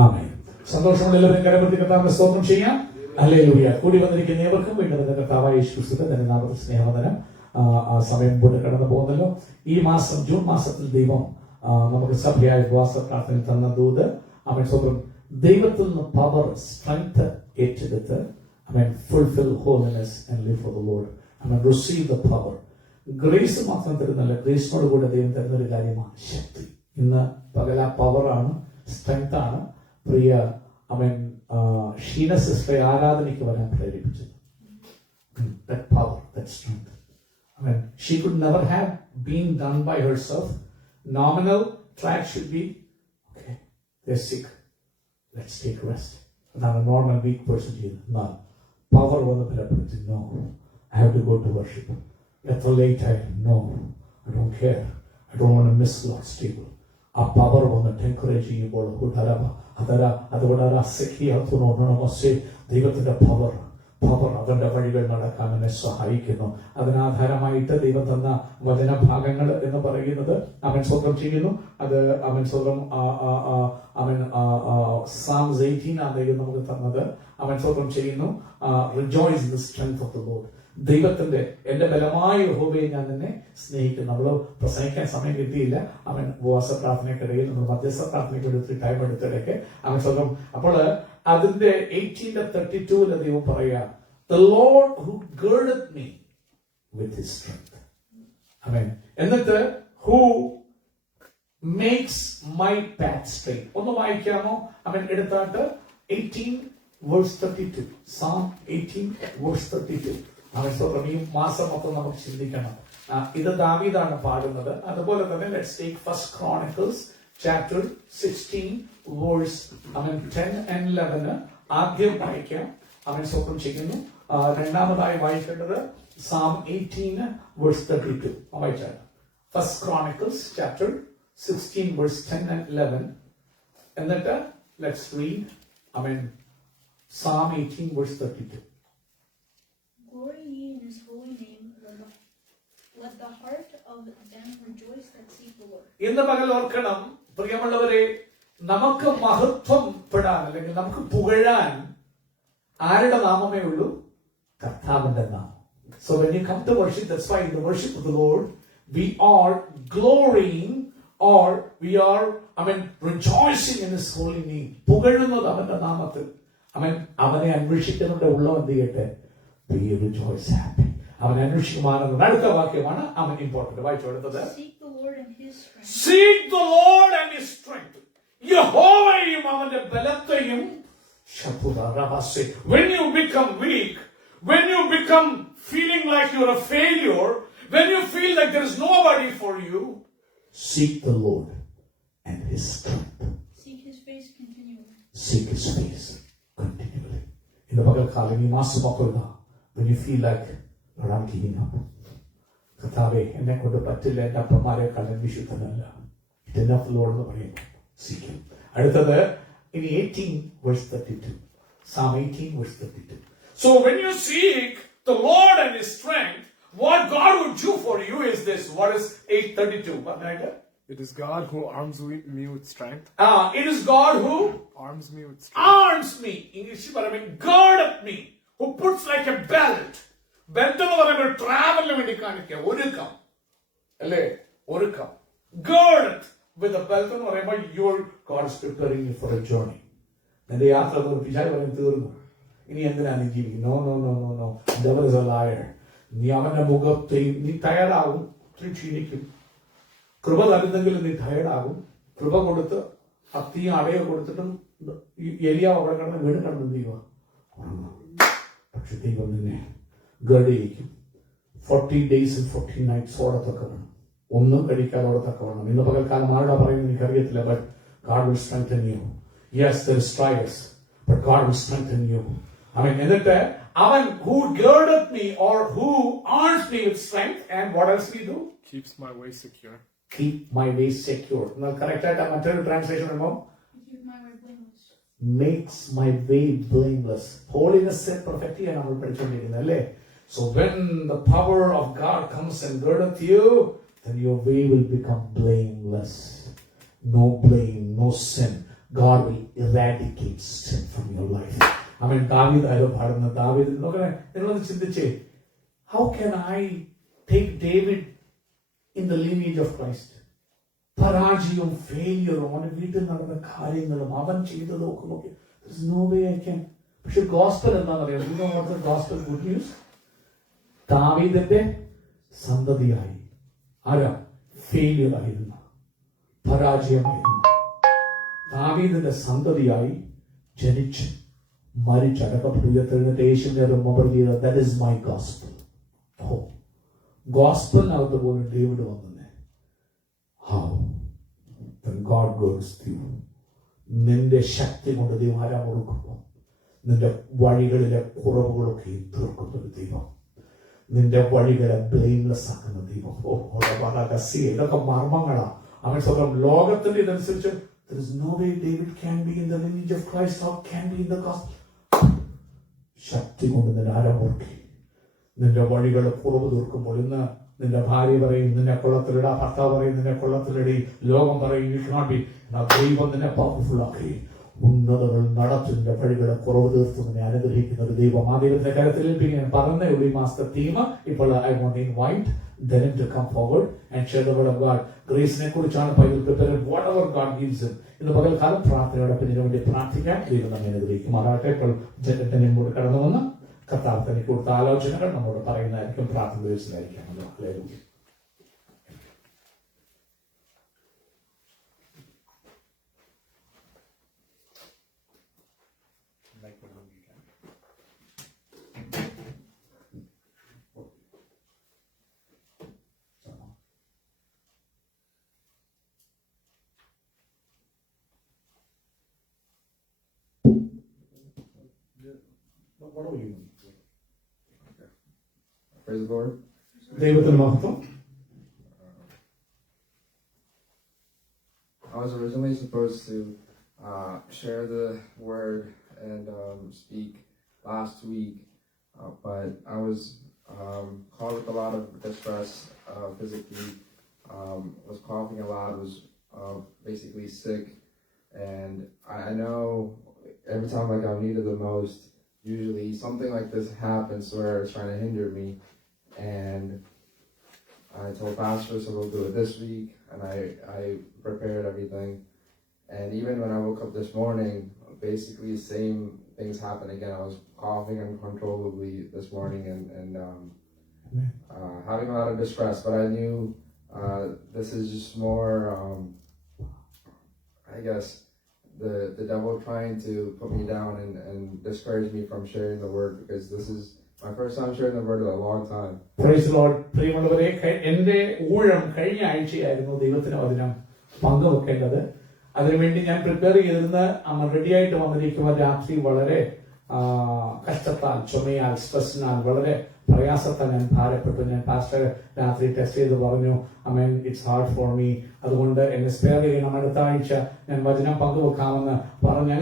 ആമേൻ. സന്തോഷമുള്ള എല്ലാവരും കരപറ്റി കർത്താവിനെ സ്തോത്രം ചെയ്യാം. ഹല്ലേലൂയ. കൂടി വന്നിരിക്കുന്ന ഏവർക്കും വീണ്ടും കർത്താവായ യേശു ക്രിസ്തുവിന്റെ തന്നെ നാമത്തിൽ സ്നേഹവന്ദനം. സമയം കൊണ്ട് കടന്നു പോകുന്നല്ലോ. ഈ മാസം ജൂൺ മാസത്തിൽ ദൈവം നമുക്ക് സഭയായ ഉപവാസ പ്രാർത്ഥന തന്ന ദൂത് അവൻ സ്വന്തം ദൈവത്തിൽ നിന്ന് പവർ സ്ട്രെങ്ത് ഏറ്റെടുത്ത് അവൻ fulfil holiness and live for the Lord. അവൻ റിസീവ് ദ പവർ. ഗ്രേസ് മാത്രം തരുന്നല്ല, ഗ്രേസിനോട് കൂടെ ദൈവം തരുന്നൊരു കാര്യമാണ് ശക്തി. ഇന്ന് പകല പവറാണ്, സ്ട്രെങ്ത് ആണ്. പ്രിയ അവൻ ഷീന സിസ്റ്ററെ ആരാധനയ്ക്ക് വരാൻ പ്രേരിപ്പിച്ചത്. That power, that strength. I mean, she could never have been done by herself. Nominal track should be, okay, they're sick, let's take rest. Not a normal weak person here. No. Power on the preparation. No. I have to go to worship. At the late time. No. I don't care. I don't want to miss God's table. ആ power വന്നിട്ട് encourage ചെയ്യുമ്പോൾ അതുകൊണ്ട് ദൈവത്തിന്റെ power അവന്റെ വഴികൾ നടക്കാൻ എന്നെ സഹായിക്കുന്നു. അതിനാധാരമായിട്ട് ദൈവം തന്ന വചനഭാഗങ്ങൾ എന്ന് പറയുന്നത് അവൻ സ്വന്തം ചെയ്യുന്നു. അത് അവൻ സ്വന്തം Psalms 18 ആണ് ദൈവം നമുക്ക് തന്നത്. അവൻ സ്വന്തം ചെയ്യുന്നു. Rejoice in the strength of the Lord. ദൈവത്തിന്റെ എന്റെ ബലമായ യഹോവയെ ഞാൻ നിന്നെ സ്നേഹിക്കുന്നു. നമ്മൾ പ്രസംഗിക്കാൻ സമയം കിട്ടിയില്ല. അവൻ ഉപവാസ പ്രാർത്ഥനയ്ക്കിടയിൽ നമ്മൾ മധ്യസ്ഥ പ്രാർത്ഥനയ്ക്ക് ഒത്തിരി ടൈം എടുത്തിടയ്ക്ക് അവൻ സ്വന്തം. അപ്പോൾ അതിന്റെ 18:32 ദൈവം പറയാ, The Lord who girdeth me with his strength. Amen. എന്നിട്ട് who makes my path straight. ഒന്ന് വായിക്കാമോ? അവൻ എടുത്താട്ട് 18:32. Psalm 18:32. അവൻ സ്വന്തം ഈ മാസം മൊത്തം നമുക്ക് ചിന്തിക്കണം. ഇത് ദാവീദാണ് പാടുന്നത്. അതുപോലെ തന്നെ let's take first Chronicles chapter 16 verse 10 and 11 ആദ്യം വായിക്കാം. അവൻ സ്വന്തം ചെയ്യുന്നു. രണ്ടാമതായി വായിക്കേണ്ടത് Psalm 18 വേഴ്സ് 32 വായിച്ചാണ്. First Chronicles chapter 16 verse 10 and 11. എന്നിട്ട് let's read Psalm 18 verse 32. Glory ye in his holy name, let the heart of them rejoice that seek the Lord. ഇന്ന് പകൽ ഓർക്കണം പ്രിയമുള്ളവരെ, നമുക്ക് മഹത്വം പെടാൻ അല്ലെങ്കിൽ നമുക്ക് പുകഴാൻ ആരുടെ നാമമേ ഉള്ളൂ? കർത്താവിന്റെ നാമം. So when you come to worship, that's why in the worship of the Lord we are glorying or we are rejoicing in his holy name. പുകഴുന്നത് അവന്റെ നാമത്തിൽ. അവനെ അന്വേഷിക്കുന്നവരുടെ ഉള്ളം എന്ത് ചെയ്യട്ടെ? Be rejoice, happy. അവൻ അന്വേഷിക്കുമാണെന്ന് അടുത്ത വാക്യമാണ് അവൻ ഇമ്പോർട്ടന്റ്. വായിച്ചു കൊടുത്തത് Seek the Lord and his strength. Seek the Lord and his strength. യഹോവയെയും അവന്റെ ബലത്തെയും. When you become weak, when you become feeling like you're a failure, when you feel like there is nobody for you, seek the Lord and his strength. Seek his face continually. Seek his face continually. In the പകൽക്കാലം ഈ മാസമൊക്കെ when you feel like I'm giving up, കർത്താവേ എന്നെ കൊണ്ട് പറ്റില്ല, എന്റെ അപ്പന്മാരെക്കാൾ വിശുദ്ധനല്ല, enough Lord എന്ന് പറയുന്നു. Seek him. അടുത്തത് ഇനി 18 verse 32. Psalm 18 verse 32. So when you seek the Lord and his strength, what God would do for you is this. What is 8:32? It is God who arms me with strength. It is God who arms me with strength. Arms me. English പറയുമ്പോൾ girdeth me. Who puts like a belt. Belt എന്ന് പറയുമ്പോൾ ട്രാവലിന് വേണ്ടി കാണിക്കുക, ഒരുക്കം അല്ലേ? ഒരുക്കം. Girdeth with a belt എന്ന് പറയുമ്പോൾ your God is preparing you for a journey. എന്റെ യാത്ര പിശാച് പറയും തീർന്നു, ഇനി എന്തിനാ നീ ജീവിക്കും? No no no no no. Devil is a liar. നീ അവന്റെ മുഖത്തെയും നീ ടയർഡാകും, ക്ഷീണിക്കും. കൃപ തരുന്നെങ്കിലും നീ ടയർഡാകും. കൃപ കൊടുത്ത് അത്തിയും അടയോ കൊടുത്തിട്ടും എലിയാവ് അവിടെ കിടന്ന് വീട് കിടന്ന് ചെയ്യുക. പക്ഷെ ദൈവം നിന്നെ ഗഡിയിരിക്കും. 40 days and 40 nights ഓടത്തൊക്കെ വേണം, ഒന്നും കഴിക്കാതെ ഓടത്തൊക്കെ വേണം. ഇന്ന് പകൽക്കാലം ആരുടെ പറയുന്നത് എനിക്കറിയത്തില്ല. But God will strengthen you. Yes, there is trials, but God will strengthen you. എന്നിട്ട് അവൻ who girdeth me or who arms me with strength, and what else we do? Keeps my way secure. Keep my way secure. എന്നാൽ correct ആയിട്ട് മറ്റൊരു translation വരുമ്പോൾ makes my way blameless. Holiness perfect ആണ് നമ്മൾ പഠിച്ചുകൊണ്ടിരിക്കുന്നത് അല്ലേ? So when the power of God comes and girdeth you, then your way will become blameless. No blame, no sin. God will eradicate sin from your life. ദാവീദ് ആരോ പാടുന്ന ദാവീദ് നോക്കണേ, നിങ്ങളൊന്ന് ചിന്തിച്ചേ, how can I take David in the lineage of Christ? പരാജയവും ഫെയിലിയറും അവന്റെ വീട്ടിൽ നടന്ന കാര്യങ്ങളും അവൻ ചെയ്തതും ഒക്കെ നോക്കി, there's no way I can. പക്ഷെ ഗോസ്പൽ എന്താണെന്നറിയാം? You know what the gospel good news? ദാവീദിന്റെ സന്തതിയായി ആരാ? ഫെയിലിയർ ആയിരുന്ന, പരാജയമായിരുന്ന ദാവീദിന്റെ സന്തതിയായി ജനിച്ച് മരിച്ചടക്കപ്പെട്ടു ഉയർത്തെഴുന്നേറ്റ് യേശുവിനെ റിമെമ്പർ ചെയ്ത, that is my gospel. ഗോസ്പലിനകത്ത് പോലും ഡേവിഡ് വന്നെ. How? When God goes through, നിന്റെ ശക്തി കൊണ്ട് ദൈവം ആരാം കൊടുക്കുമ്പോൾ നിന്റെ വഴികളിലെ കുറവുകളൊക്കെ തീർക്കുന്ന ഒരു ദൈവം, നിന്റെ വഴികളെ ബ്ലെയിംലെസ് ആക്കുന്ന ദൈവം. ഇതൊക്കെ മർമ്മങ്ങളാ. അവൻ സ്വന്തം ലോകത്തിന്റെ ഇതനുസരിച്ച് there is no way David can be in the lineage of Christ or can be in the gospel. ശക്തി കൊണ്ട് നിന്നെ ആരമോർക്കി നിന്റെ വഴികളെ കുറവ് തീർക്കുമ്പോൾ ഇന്ന് നിന്റെ ഭാര്യ പറയും നിന്നെ കൊള്ളത്തിലിട, ഭർത്താവ് പറയും നിന്നെ കൊള്ളത്തിലിടി, ലോകം പറയും you cannot be. ദൈവം നിന്നെ പവർഫുൾ ആക്കി ഉന്നതകൾ നടത്തി നിന്റെ വഴികളെ കുറവ് തീർത്ത് നിന്നെ അനുഗ്രഹിക്കുന്ന ഒരു ദൈവം. ആ ദൈവത്തിന്റെ കരത്തിൽ ഏൽപ്പിക്കാൻ പറഞ്ഞ ഒരു മാസത്തെ തീം ഇപ്പോൾ I want to invite Denim to come forward and share the word of God. ഗ്രേസിനെ കുറിച്ചാണ് Bible prepare whatever God gives him. ഇന്ന് പകൽക്കാലം പ്രാർത്ഥനയോടൊപ്പം ഇതിനു വേണ്ടി പ്രാർത്ഥിക്കാൻ ദൈവം നമ്മെ അനുഗ്രഹിക്കുമാറാകട്ടെ. ഇപ്പോൾ ഡെനിമോട് കടന്നു വന്ന് കർത്താവ് തനിക്ക് കൊടുത്ത ആലോചനകൾ നമ്മോട് പറയുന്നതായിരിക്കും, പ്രാർത്ഥന ദിവസമായിരിക്കും. Praise the Lord. ദൈവത്തിന് മഹത്വം. I was originally supposed to share the word and speak last week, but I was caught with a lot of distress physically. Was coughing a lot. Was basically sick, and I know every time like I needed the most, usually something like this happens where it's trying to hinder me. And I told Pastor, so we'll do it this week, and I prepared everything. And even when I woke up this morning, basically the same things happened again. I was coughing uncontrollably this morning and having a lot of distress. But I knew this is just more, I guess, the devil trying to put me down and discourage me from sharing the word, because this is my first time sharing the word in a long time. Praise the Lord. പ്രിയമുള്ളവരെ, എന്റെ ഊഴം കഴിഞ്ഞ ആഴ്ചയായിരുന്നു ദൈവത്തിന് വചനം പങ്കുവെക്കേണ്ടത്. അതിനുവേണ്ടി ഞാൻ prepare ചെയ്തിരുന്ന് റെഡിയായിട്ട് വന്നിരിക്കുമ്പോൾ രാത്രി വളരെ കഷ്ടത്താൽ, ചുമയാൽ, സ്ട്രെസ്സിനാൽ, വളരെ പ്രയാസത്താൽ ഞാൻ ഭാരപ്പെട്ടു. ഞാൻ പാസ്റ്റർ രാത്രി ടെസ്റ്റ് ചെയ്ത് പറഞ്ഞു, ഇറ്റ്സ് ഹാർഡ് ഫോർ മീ, അതുകൊണ്ട് എന്നെ സ്പെയർ ചെയ്യണം, അടുത്ത ആഴ്ച ഞാൻ വചനം പങ്കുവെക്കാമെന്ന് പറഞ്ഞു.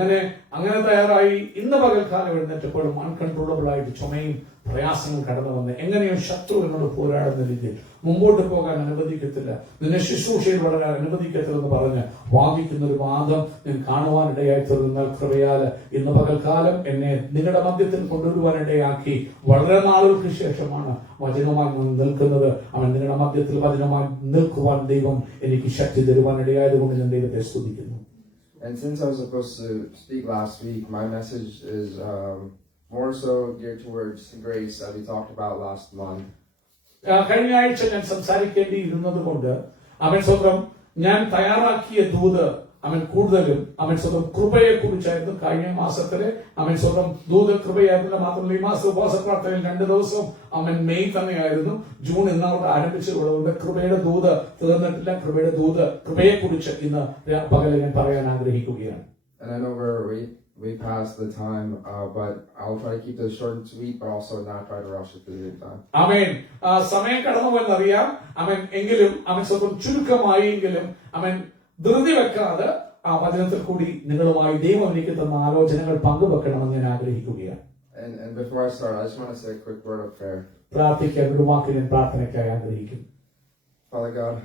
അങ്ങനെ തയ്യാറായി. ഇന്ന് പകൽക്കാലം എഴുന്നേറ്റപ്പോഴും അൺകൺട്രോളബിൾ ആയിട്ട് ചുമയും പ്രയാസങ്ങൾ കടന്നു വന്ന് എങ്ങനെയോ ശത്രു എന്നോട് പോരാടുന്ന രീതിയിൽ മുമ്പോട്ട് പോകാൻ അനുവദിക്കത്തില്ല, നിന്നെ ശുശ്രൂഷയിൽ വളരാൻ അനുവദിക്കത്തില്ലെന്ന് പറഞ്ഞ് വാദിക്കുന്ന ഒരു വാദം ഞാൻ കാണുവാനിടയായി തീർന്നാൽ കൃപയാൽ ഇന്ന് പകൽക്കാലം എന്നെ നിങ്ങളുടെ മധ്യത്തിൽ കൊണ്ടുവരുവാനിടയാക്കി. വളരെ നാളുകൾക്ക് ശേഷമാണ് വചനമായി നിൽക്കുന്നത്. നിങ്ങളുടെ മധ്യത്തിൽ വചനമായി നിൽക്കുവാൻ ദൈവം എനിക്ക് ശക്തി തരുവാനിടയായതുകൊണ്ട് ഞാൻ ദൈവത്തെ സ്തുതിക്കുന്നു. And since I was supposed to speak last week, my message is more so geared towards grace that we talked about last month. കഴിഞ്ഞ ആഴ്ച ഞാൻ സംസാരിക്കേണ്ടിയിരുന്നത് കൊണ്ട് സ്വന്തം ഞാൻ തയ്യാറാക്കിയ ദൂത് കൂടുതലും സ്വന്തം കൃപയെ കുറിച്ചായിരുന്നു. കഴിഞ്ഞ മാസത്തിലെ സ്വന്തം ദൂത് കൃപയായിരുന്നില്ല. മാത്രമല്ല ഈ മാസം ഉപവാസ പ്രാർത്ഥനയിൽ 2 ദിവസം മെയ് തന്നെയായിരുന്നു. ജൂൺ ഇന്നോട്ട് ആരംഭിച്ചതുകൊണ്ട് കൃപയുടെ ദൂത് തീർന്നിട്ടില്ല. കൃപയുടെ ദൂത് കൃപയെ കുറിച്ച് ഇന്ന് പകൽ ഞാൻ പറയാൻ ആഗ്രഹിക്കുകയാണ്. And I know we passed the time, but I'll try to keep this short and sweet, but also not try to rush it to the time. സമയം കടന്നു പോയെന്നറിയാം. എങ്കിലും സ്വന്തം ചുരുക്കമായി എങ്കിലും ധൃതി വെക്കാതെ ആ വചനത്തിൽ കൂടി നിങ്ങളുമായി ദൈവം എനിക്ക് തന്ന ആലോചനകൾ പങ്കുവെക്കണമെന്ന് ഞാൻ ആഗ്രഹിക്കുകയാണ്. And before I start, I just want to say a quick word of prayer. പ്രാർത്ഥിക്കാൻ ഒരു വാക്കിൽ ഞാൻ പ്രാർത്ഥനയ്ക്കായി ആഗ്രഹിക്കുന്നു. Father God,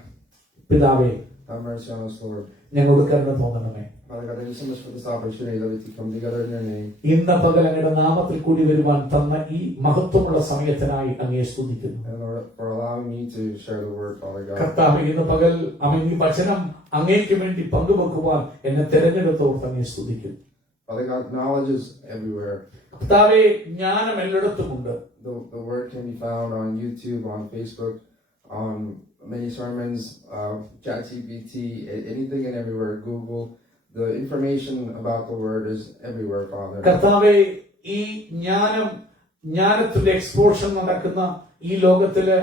പിതാവേ, have mercy on us, Lord. ഞങ്ങളോട് കരുണ തോന്നണമേ. Father God, thank you so much for this opportunity that we can come together in your name. ഇന്ന് പകൽ അങ്ങയുടെ നാമത്തിൽ കൂടി വരുവാൻ തന്ന ഈ മഹത്വമുള്ള സമയത്തിനായി അങ്ങയെ സ്തുതിക്കുന്നു. And Lord, for allowing me to share the word, Father God. കർത്താവേ, ഇന്ന് പകൽ അവൻ ഈ വചനം അങ്ങേക്ക് വേണ്ടി പങ്കുവെക്കുവാൻ എന്നെ തെരഞ്ഞെടുത്തോർത്ത് അങ്ങയെ സ്തുതിക്കുന്നു. Father God, knowledge is everywhere. കർത്താവേ, ജ്ഞാനം എല്ലായിടത്തുമുണ്ട്. The word can be found on YouTube, on Facebook, on many sermons, ChatGPT, anything and everywhere, Google. The information about the word is everywhere, Father. കർത്താവേ, ഈ ജ്ഞാനത്തിന്റെ എക്സ്പോർഷൻ നടക്കുന്ന ഈ ലോകത്തില്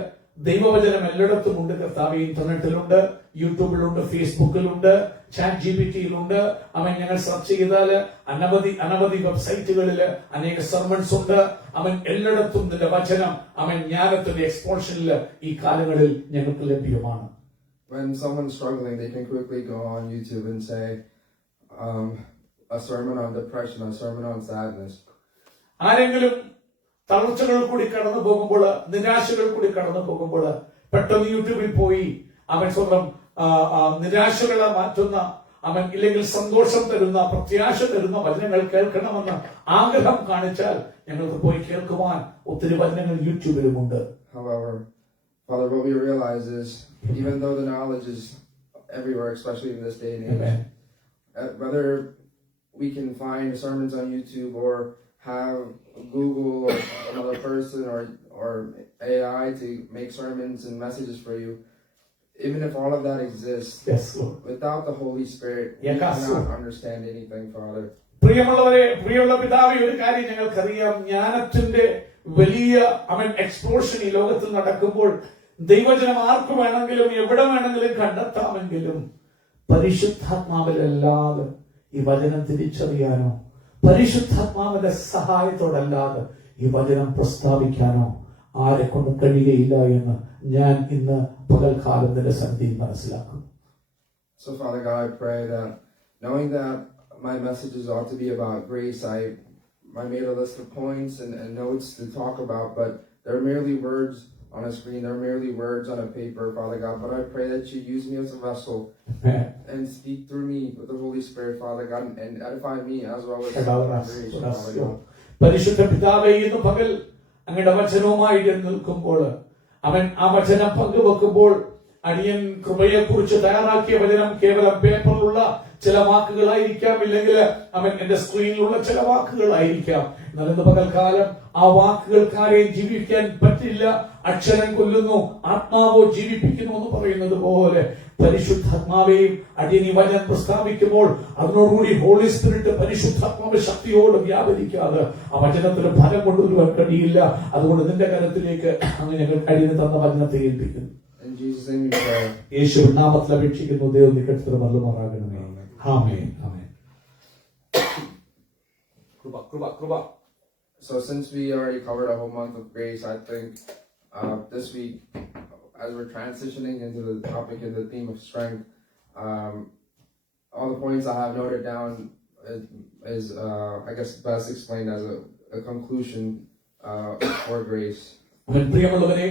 ദൈവവചനം എല്ലായിടത്തുമുണ്ട്. കർത്താവേ, ഇന്റർനെറ്റിലുണ്ട്, യൂട്യൂബിലുണ്ട്, ഫേസ്ബുക്കിലുണ്ട്, ChatGPTയിലുണ്ട്. അവൻ ഞങ്ങൾ സെർച്ച് ചെയ്താല് അനവധി വെബ്സൈറ്റുകളില് അനേക സർമൺസ് ഉണ്ട്. അവൻ എല്ലായിടത്തും നിന്റെ വചനം അവൻ ജ്ഞാനത്തിന്റെ എക്സ്പോർഷനില് ഈ കാലങ്ങളിൽ ഞങ്ങൾക്ക് ലഭ്യമാണ്. When someone's struggling, they can quickly go on YouTube and say, a sermon on depression, a sermon on sadness. ആരെങ്കിലും തളർച്ചകൾ കൂടി കടന്നു പോകുമ്പോൾ, നിരാശകൾ കൂടി കടന്നു പോകുമ്പോൾ പെട്ടെന്ന് യൂട്യൂബിൽ പോയി അവൻ സ്വന്തം നിരാശകളെ മാറ്റുന്ന, അവൻ ഇല്ലെങ്കിൽ സന്തോഷം തരുന്ന, പ്രത്യാശ തരുന്ന വചനങ്ങൾ കേൾക്കണമെന്ന് ആഗ്രഹം കാണിച്ചാൽ ഞങ്ങൾക്ക് പോയി കേൾക്കുവാൻ ഒത്തിരി വചനങ്ങൾ യൂട്യൂബിലുമുണ്ട്. However, Father, what we realize is, even though the knowledge is everywhere, especially in this day and age, Amen. Whether we can find sermons on YouTube or have Google or another person or AI to make sermons and messages for you, even if all of that exists, Yes, Lord. without the Holy Spirit, we Yes, cannot Lord. understand anything, Father. പ്രിയമുള്ള പിതാവേ, ഒരു കാര്യം ഞങ്ങൾക്കറിയാം. ജ്ഞാനത്തിന്റെ വലിയ അവൻ explosion ഈ ലോകത്തിൽ നടക്കുമ്പോൾ ദൈവജനം ആർക്ക് വേണമെങ്കിലും എവിടെ വേണമെങ്കിലും കണ്ടെത്താമെങ്കിലും പരിശുദ്ധാത്മാവിലല്ലാതെ ഈ വചനം തിരിച്ചറിയാനോ പരിശുദ്ധാത്മാവിന്റെ സഹായത്തോടല്ലാതെ ഈ വചനം പ്രസ്താവിക്കാനോ ആരെ കൊണ്ട് കഴിയുകയില്ല എന്ന് ഞാൻ ഇന്ന് പകൽക്കാലം നിന്റെ സന്നിധിയിൽ മനസ്സിലാക്കുന്നു. So, Father God, I pray that, knowing that my messages ought to be about grace, I made a list of points and notes to talk about, but they're merely words on a screen, they're merely words on a paper, Father God. But I pray that you use me as a vessel and speak through me with the Holy Spirit, Father God, and edify me as well as grace, Father God. പരിശുദ്ധ പിതാവേ, ഇന്ന് പകൽ അങ്ങയുടെ വചനവുമായി നിൽക്കുമ്പോൾ അവൻ ആ വചനം പങ്കുവെക്കുമ്പോൾ അടിയൻ കൃപയെ കുറിച്ച് തയ്യാറാക്കിയ വചനം കേവലം പേപ്പറിലുള്ള ചില വാക്കുകളായിരിക്കാം, ഇല്ലെങ്കിൽ അവൻ എന്റെ സ്ക്രീനിലുള്ള ചില വാക്കുകളായിരിക്കാം. എന്നാൽ ഇന്ന് പകൽക്കാലം ആ വാക്കുകൾക്കാരെയും ജീവിക്കാൻ പറ്റില്ല. അക്ഷരം കൊല്ലുന്നു, ആത്മാവോ ജീവിപ്പിക്കുന്നു എന്ന് പറയുന്നത് പോലെ പരിശുദ്ധാത്മാവേയും അടിയൻ ഈ വചനം പ്രസ്താവിക്കുമ്പോൾ അതിനോടുകൂടി ഹോളി സ്പിരിറ്റ് പരിശുദ്ധാത്മാവ് ശക്തിയോട് വ്യാപരിക്കാതെ ആ വചനത്തിന് ഫലം കൊണ്ടുവരുവാൻ കഴിയില്ല. അതുകൊണ്ട് നിന്റെ കരത്തിലേക്ക് അങ്ങ് ഞങ്ങൾ അടിയന് തന്ന വചനത്തെ ഏൽപ്പിക്കുന്നു. യേശുവിൻ നാമത്തിൽ അപേക്ഷിക്കുന്നു. ദൈവം നിക്കടത്തിൽ മല്ലുമാറാകണമേ. ആമേൻ, ആമേൻ. കൃപ. So since we already covered a whole month of grace, I think this week, as we're transitioning into the topic and the theme of strength, all the points I have noted down is I guess best explained as a conclusion for grace. പ്രിയമുള്ളവരെ,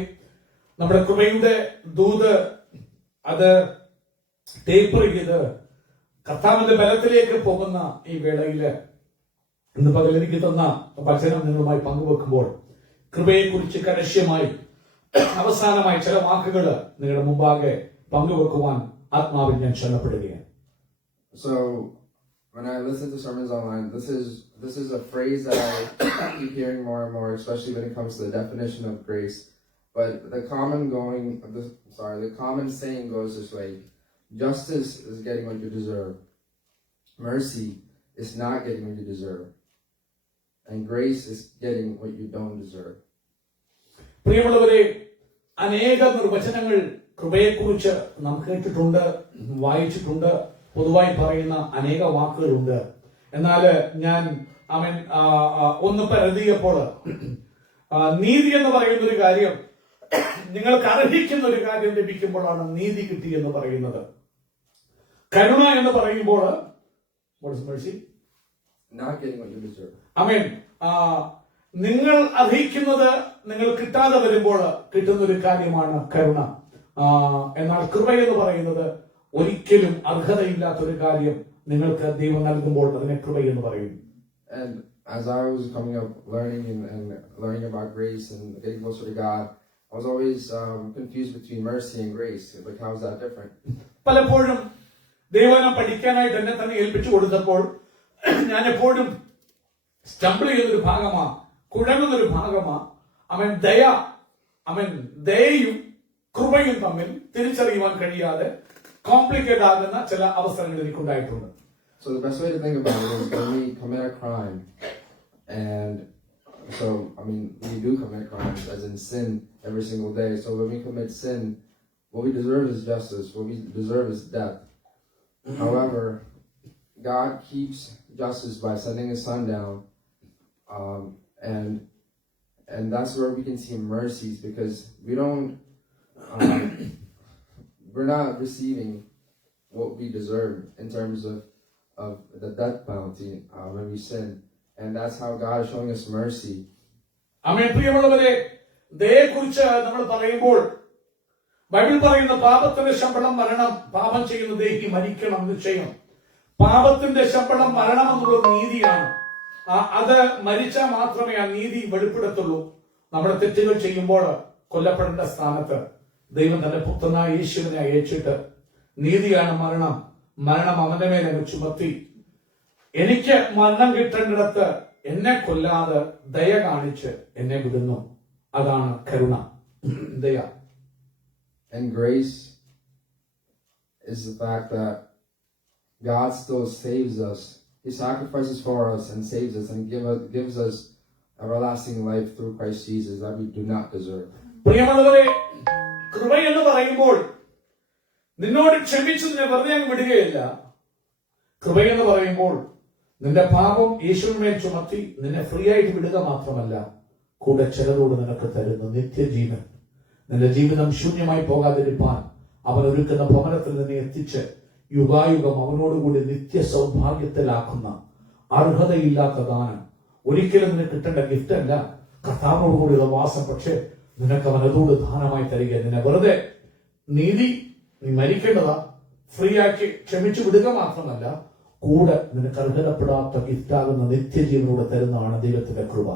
നമ്മുടെ കൃപയുടെ ദൂത് അത് taper ചെയ്ത് കർത്താവിന്റെ ബലത്തിലേക്ക് പോകുന്ന ഈ വേളയില് ഇന്ന് പകൽ എനിക്ക് തന്ന വചനം നിങ്ങളുമായി പങ്കുവെക്കുമ്പോൾ കൃപയെ കുറിച്ച് കരശ്യമായി അവസാനമായി ചില വാക്കുകൾ നിങ്ങളുടെ മുമ്പാകെ പങ്കുവെക്കുവാൻ ആത്മാവിൽ ഞാൻ ക്ഷണപ്പെടുകയാണ്. So when I listen to sermons online, this is a phrase that I keep hearing more and more, especially when it comes to the definition of grace. But the common saying goes this way: justice is getting what you deserve, mercy is not getting what you deserve, and grace is getting what you don't deserve. പ്രിയമുള്ളവരെ, അനേക നിർവചനങ്ങൾ കൃപയെക്കുറിച്ച് നാം കേട്ടിട്ടുണ്ട്, വായിച്ചിട്ടുണ്ട്. പൊതുവായി പറയുന്ന അനേക വാക്കുകളുണ്ട്. എന്നാൽ ഞാൻ ഒന്ന് പരതിയപ്പോൾ നീതി എന്ന് പറയുന്ന ഒരു കാര്യം, നിങ്ങൾക്ക് അർഹിക്കുന്ന ഒരു കാര്യം ലഭിക്കുമ്പോഴാണ് നീതി കിട്ടി എന്ന് പറയുന്നത്. കരുണ എന്ന് പറയുമ്പോൾ നിങ്ങൾ അർഹിക്കുന്നത് നിങ്ങൾ കിട്ടാതെ വരുമ്പോൾ കിട്ടുന്ന ഒരു കാര്യമാണ് കരുണ. എന്നാൽ കൃപ എന്ന് പറയുന്നത് ഒരിക്കലും അർഹതയില്ലാത്തൊരു കാര്യം നിങ്ങൾക്ക് ദൈവം നൽകുമ്പോൾ അതിനെ കൃപയെന്ന് പറയും. And as I was coming up learning and learning about grace and getting closer to God, I was always confused between mercy and grace. Like, how is that different? പലപ്പോഴും ദൈവനം പഠിക്കാനായിട്ട് എന്നെ തന്നെ ഏൽപ്പിച്ചു കൊടുത്തപ്പോൾ ഞാൻ എപ്പോഴും സ്റ്റംബിൾ ചെയ്യുന്നൊരു ഭാഗമാ, കുഴങ്ങുന്നൊരു ഭാഗമാ. ദയയും കൃപയും തമ്മിൽ തിരിച്ചറിയുവാൻ കഴിയാതെ കോംപ്ലിക്കേറ്റ് ആകുന്ന ചില അവസരങ്ങൾ എനിക്കുണ്ടായിട്ടുണ്ട്. So the best way to think about it is when we commit a crime, and so we do commit crimes as in sin every single day. So when we commit sin, what we deserve is justice. What we deserve is death. However, God keeps justice by sending His Son down, and that's where we can see mercies, because we don't, we're not receiving what we deserve in terms of the death penalty when we sin, and that's how God is showing us mercy. പ്രിയമുള്ളവരെ, ദയയെക്കുറിച്ച് നമ്മൾ പറയുമ്പോൾ Bible പറയുന്ന പാപത്തിന്റെ ശമ്പളം മരണം, പാപം ചെയ്യുന്ന ദേഹി മരിക്കണം നിശ്ചയം. പാപത്തിന്റെ ശമ്പളം മരണം എന്നുള്ളത് നീതിയാണ്. അത് മരിച്ചാൽ മാത്രമേ ആ നീതി വെളിപ്പെടുത്തുള്ളൂ. നമ്മുടെ തെറ്റുകൾ ചെയ്യുമ്പോൾ കൊല്ലപ്പെടേണ്ട സ്ഥാനത്ത് ദൈവം തന്റെ പുത്രനായ യേശുവിനെ അയച്ചിട്ട് നീതിയാണ് മരണം, മരണം അവന്റെ മേലെ ചുമത്തി എനിക്ക് മരണം കിട്ടേണ്ടിടത്ത് എന്നെ കൊല്ലാതെ ദയ കാണിച്ച് എന്നെ വിടുന്നു. അതാണ് കരുണ, ദയ. And grace is the fact that God still saves us. He sacrifices for us and saves us and gives us everlasting life through Christ Jesus that we do not deserve. പ്രിയമുള്ളവരെ, കൃപ എന്ന് പറയുമ്പോൾ നിന്നോട് ക്ഷമിച്ചു നിന്നെ വെറുതെ അങ്ങ് വിടുകയില്ല. കൃപയെന്ന് പറയുമ്പോൾ നിന്റെ പാപം യേശുവിന്മേൽ ചുമത്തി നിന്നെ ഫ്രീ ആയിട്ട് വിടുക മാത്രമല്ല, കൂടെ ചിലരോട് നിനക്ക് തരുന്ന നിത്യജീവൻ. നിന്റെ ജീവിതം ശൂന്യമായി പോകാതിരിപ്പാൻ അവൻ ഒരുക്കുന്ന ഭവനത്തിൽ നിന്നെ എത്തിച്ച് യുഗായുഗം അവനോടുകൂടി നിത്യ സൗഭാഗ്യത്തിലാക്കുന്ന അർഹതയില്ലാത്ത ദാനം. ഒരിക്കലും നിനക്ക് കിട്ടേണ്ട ഗിഫ്റ്റ് അല്ല കർത്താവിനോടുകൂടിയുള്ള വാസം, പക്ഷെ നിനക്ക് അവൻ അതോട് ദാനമായി തരിക. നിന്നെ വെറുതെ നീ മരിക്കേണ്ടതാ, ഫ്രീ ആക്കി ക്ഷമിച്ചു വിടുക മാത്രമല്ല, കൂടെ നിനക്ക് അർഹതപ്പെടാത്ത ഗിഫ്റ്റാകുന്ന നിത്യജീവനോട് തരുന്നതാണ് ദൈവത്തിന്റെ കൃപ.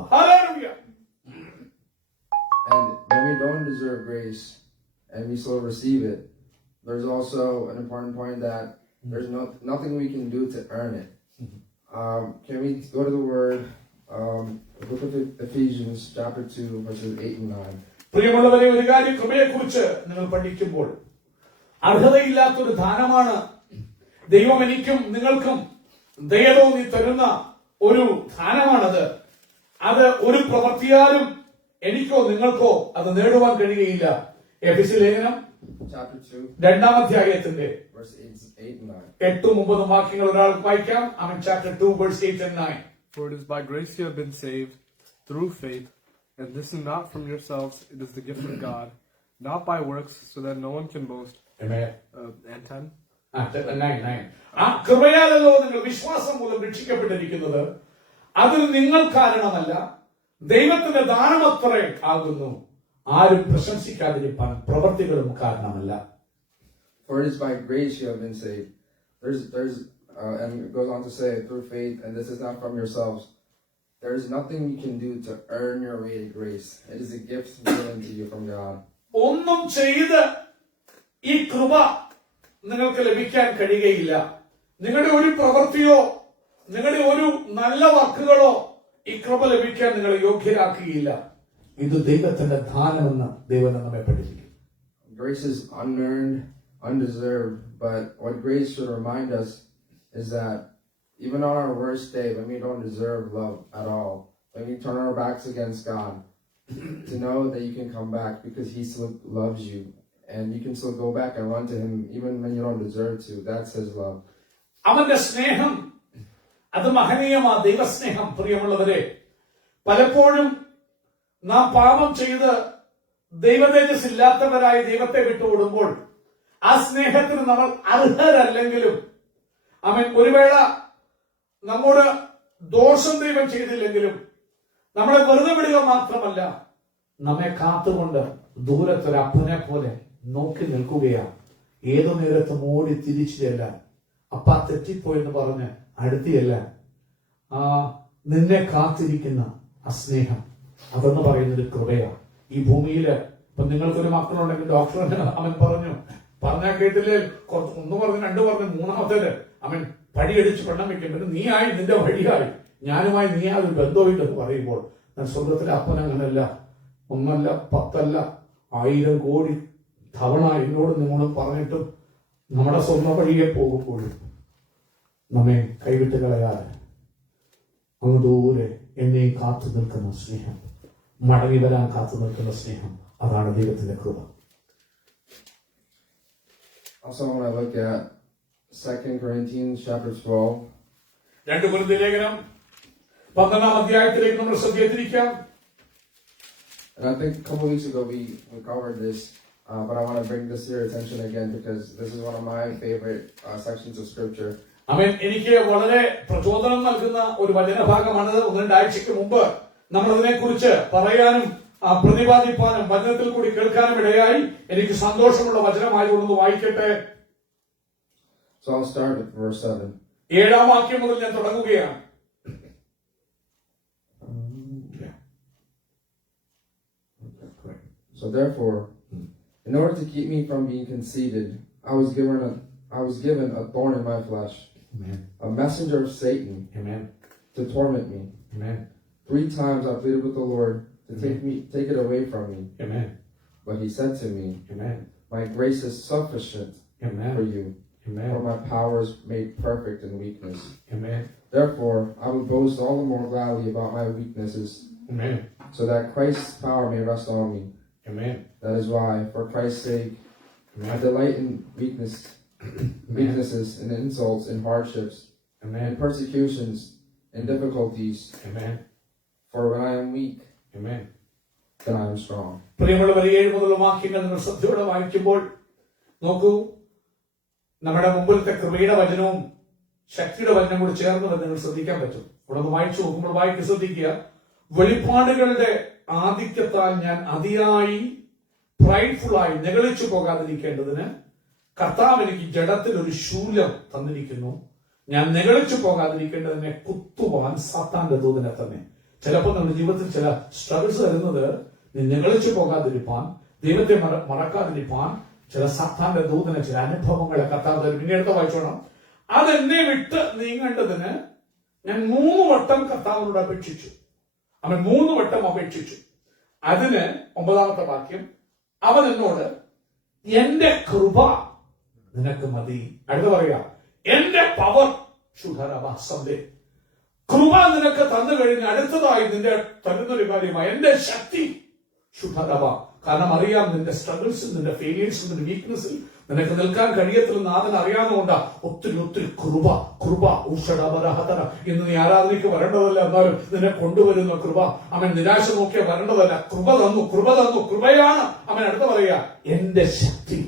And when we don't deserve grace and we still receive it, there's also an important point that there's nothing we can do to earn it. Can we go to the word, book of Ephesians chapter 2 verses 8 and 9. പ്രിയമുള്ളവരെ, ഒരു കാര്യം കൃപയെ കുറിച്ച് നിങ്ങൾ പഠിക്കുമ്പോൾ അർഹതയില്ലാത്തൊരു ദാനമാണ് ദൈവം എനിക്കും നിങ്ങൾക്കും ദയ തോന്നി തരുന്ന ഒരു ദാനമാണത്. അത് ഒരു പ്രവൃത്തിയാലും എനിക്കോ നിങ്ങൾക്കോ അത് നേടുവാൻ കഴിയുകയില്ല. എഫെസ്യ ലേഖനം Chapter 2 2-ാം അധ്യായത്തിന്റെ verse 8 and 9. 8-9 വാക്യങ്ങൾ ഒരാൾക്ക് വായിക്കാം. Chapter 2 verse 8 and 9. For it is by grace you have been saved through faith, and this is not from yourselves, it is the gift of God, not by works, so that no one can boast. Amen. And 10. 9. ആ കൃപയാലല്ലോ നിങ്ങൾ വിശ്വാസം മൂലം രക്ഷിക്കപ്പെട്ടിരിക്കുന്നത്, അതിൽ നിങ്ങൾ കാരണമല്ല, ദൈവത്തിന്റെ ദാനമത്രേ ആകുന്നു, ആരും പ്രശംസിക്കാതിരിപ്പാൻ പ്രവൃത്തികളും കാരണമല്ല. For it is by grace you have been saved. There's and it goes on to say through faith, and this is not from yourselves. There is nothing you can do to earn your way to grace. It is a gift given to you from God. ഒന്നും ചെയ്ത് ഈ കൃപ നിങ്ങൾക്ക് ലഭിക്കാൻ കഴിയുകയില്ല. നിങ്ങളുടെ ഒരു പ്രവൃത്തിയോ നിങ്ങളുടെ ഒരു നല്ല വാക്കുകളോ ഈ കൃപ ലഭിക്കാൻ നിങ്ങളെ യോഗ്യരാക്കുകയില്ല. ഇത് ദൈവത്തിന്റെ ദാനമെന്ന് ദൈവം നമ്മെ പഠിപ്പിക്കും. Grace is unearned, undeserved, but what grace should remind us is that even on our worst day, when we don't deserve love at all, when we turn our backs against God, to know that you can come back because He still loves you, and you can still go back and run to Him even when you don't deserve to. That's His love. അവന്റെ സ്നേഹം അത് മഹനീയമാ, ദൈവസ്നേഹം. പ്രിയമുള്ളവരെ, പലപ്പോഴും നാം പാപം ചെയ്ത് ദൈവതേജസ് ഇല്ലാത്തവരായി ദൈവത്തെ വിട്ടുകൊടുമ്പോൾ ആ സ്നേഹത്തിന് നമ്മൾ അർഹരല്ലെങ്കിലും, അവൻ ഒരു വേള നമ്മോട് ദോഷം ദൈവം ചെയ്തില്ലെങ്കിലും നമ്മളെ വെറുതെ വിടുക മാത്രമല്ല, നമ്മെ കാത്തുകൊണ്ട് ദൂരത്തൊരു അപ്പനെ പോലെ നോക്കി നിൽക്കുകയാണ്. ഏതു നേരത്തും ഓടി തിരിച്ചു ചെല്ലാൻ അപ്പ തെറ്റിപ്പോയെന്ന് പറഞ്ഞ് അടുത്തിയല്ല. ആ നിന്നെ കാത്തിരിക്കുന്ന ആ സ്നേഹം, അതെന്ന് പറയുന്നത് കൃപയാണ്. ഈ ഭൂമിയില് ഇപ്പൊ നിങ്ങൾക്കൊരു മക്കളുണ്ടെങ്കിൽ ഡോക്ടർ അവൻ പറഞ്ഞാൽ കേട്ടില്ലേ, കുറച്ച് ഒന്ന് പറഞ്ഞു, രണ്ട് പറഞ്ഞു, മൂന്നാമത്തേല് അവൻ പടിയടിച്ച് പെണ്ണം വെക്കും. പിന്നെ നീയായി, നിന്റെ വഴിയായി, ഞാനുമായി നീ ആ ഒരു ബന്ധമില്ലെന്ന് പറയുമ്പോൾ ഞാൻ സ്വർഗത്തിലെ അപ്പൻ അങ്ങനല്ല. ഒന്നല്ല, 10 അല്ല, 1000 കോടി തവണ എന്നോട് നിങ്ങളും പറഞ്ഞിട്ടും നമ്മുടെ സ്വന്തം വഴിയെ പോകുമ്പോഴും നമ്മെ കൈവിട്ട് കളയാതെ അങ്ങ് ദൂരെ എന്നെ കാത്തു നിൽക്കുന്ന സ്നേഹം, മടങ്ങി വരാൻ കാത്തു നിൽക്കുന്ന സ്നേഹം, അതാണ് ദൈവത്തിന്റെ കൃപ. Also, when I look at 2 Corinthians chapter 12, 2 കൊരിന്ത്യർ ലേഖനം 12-ാം അധ്യായത്തിലേക്ക് നമ്മൾ ശ്രദ്ധ. and I think a couple weeks ago we covered this, but I want to bring this to your attention again because this is one of my favorite sections of scripture. എനിക്ക് വളരെ പ്രചോദനം നൽകുന്ന ഒരു വചനഭാഗമാണിത്. 1-2 ആഴ്ചയ്ക്ക് മുമ്പ് നമ്മൾ ഇതിനെ കുറിച്ച് പറയാനും പ്രതിപാദിപ്പാനും വചനത്തിൽ കൂടി കേൾക്കാനും ഇടയായി. എനിക്ക് സന്തോഷമുള്ള വചനമായതുകൊണ്ട് വായിക്കട്ടെ. So I'll start with verse 7. 7-ാം വാക്യം മുതൽ ഞാൻ തുടങ്ങുകയാണ്. So therefore, in order to keep me from being conceited, I was given a thorn in my flesh, Amen. a messenger of Satan, Amen. to torment me. Amen. 3 times I pleaded with the Lord to take it away from me. Amen. But he said to me, Amen. my grace is sufficient Amen. for you, Amen. for my power is made perfect in weakness. Amen. Therefore, I will boast all the more gladly about my weaknesses, Amen. so that Christ's power may rest on me. Amen. That is why, for Christ's sake, I Amen. delight in weaknesses, in insults, in hardships, in Amen. persecutions, in difficulties. Amen. For when I am weak, Amen. then I am strong. പ്രിയമുള്ളവരെ, 7 മുതലുള്ള വാക്യങ്ങൾ നിങ്ങൾ ശ്രദ്ധയോടെ വായിക്കുമ്പോൾ നോക്കൂ, നമ്മുടെ മുമ്പിലത്തെ കൃപയുടെ വചനവും ശക്തിയുടെ വചനം കൂടി ചേർന്ന് നിങ്ങൾ ശ്രദ്ധിക്കാൻ പറ്റും. ഇവിടെ ഒന്ന് വായിച്ചു നോക്കുമ്പോൾ വായിക്ക് ശ്രദ്ധിക്കുക. വെളിപ്പാടുകളുടെ ആധിക്യത്താൽ ഞാൻ അതിയായി പ്രൈഡ്ഫുള്ളായി നിഗളിച്ചു പോകാതിരിക്കേണ്ടതിന് കർത്താവ് എനിക്ക് ജഡത്തിൽ ഒരു ശൂലം തന്നിരിക്കുന്നു. ഞാൻ നിഗളിച്ചു പോകാതിരിക്കേണ്ടതിനെ കുത്തുവാൻ സാത്താന്റെ ദൂതനെ തന്നെ. ചിലപ്പോൾ നമ്മുടെ ജീവിതത്തിൽ ചില സ്ട്രഗിൾസ് വരുന്നത് നീ നിഗളിച്ചു പോകാതിരിപ്പാൻ, ദൈവത്തെ മറക്കാതിരിപ്പാൻ ചില സാത്താന്റെ ദൂതനെ, ചില അനുഭവങ്ങളെ കർത്താവ് തരും. പിന്നീട് വായിച്ചോണം. അതെന്നെ വിട്ട് നീങ്ങേണ്ടതിന് ഞാൻ 3 വട്ടം കർത്താവിനോട് അപേക്ഷിച്ചു. അവൻ 3 വട്ടം അപേക്ഷിച്ചു. അതിന് 9-ാമത്തെ വാക്യം, അവൻ എന്നോട് എന്റെ കൃപ നിനക്ക് മതി. അടുത്ത പറയാ, എന്റെ പവർ ശുദ്ധരവാസന്റെ കൃപ നിനക്ക് തന്നു കഴിഞ്ഞ് അടുത്തതായി നിന്റെ തരുന്നൊരു കാര്യമായി എന്റെ ശക്തി ശുദ്ധരവ. കാരണം അറിയാം നിന്റെ സ്ട്രഗിൾസിൽ, നിന്റെ ഫെയിലിയേഴ്സിൽ, നിന്റെ വീക്ക്നെസ്സിൽ നിനക്ക് നിൽക്കാൻ കഴിയത്തില്ലെന്ന് നാഥൻ അറിയാവുന്നതുകൊണ്ടാ ഒത്തിരി കൃപ ഊഷടപരഹതര. ഇന്ന് നീ ആരാധനയ്ക്ക് വരേണ്ടതല്ല, എന്നാലും നിന്നെ കൊണ്ടുവരുന്ന കൃപ. അവൻ നിരാശ നോക്കിയ വരേണ്ടതല്ല, കൃപ തന്നു. കൃപയാണ്. അവൻ അടുത്ത പറയാ, എന്റെ ശക്തി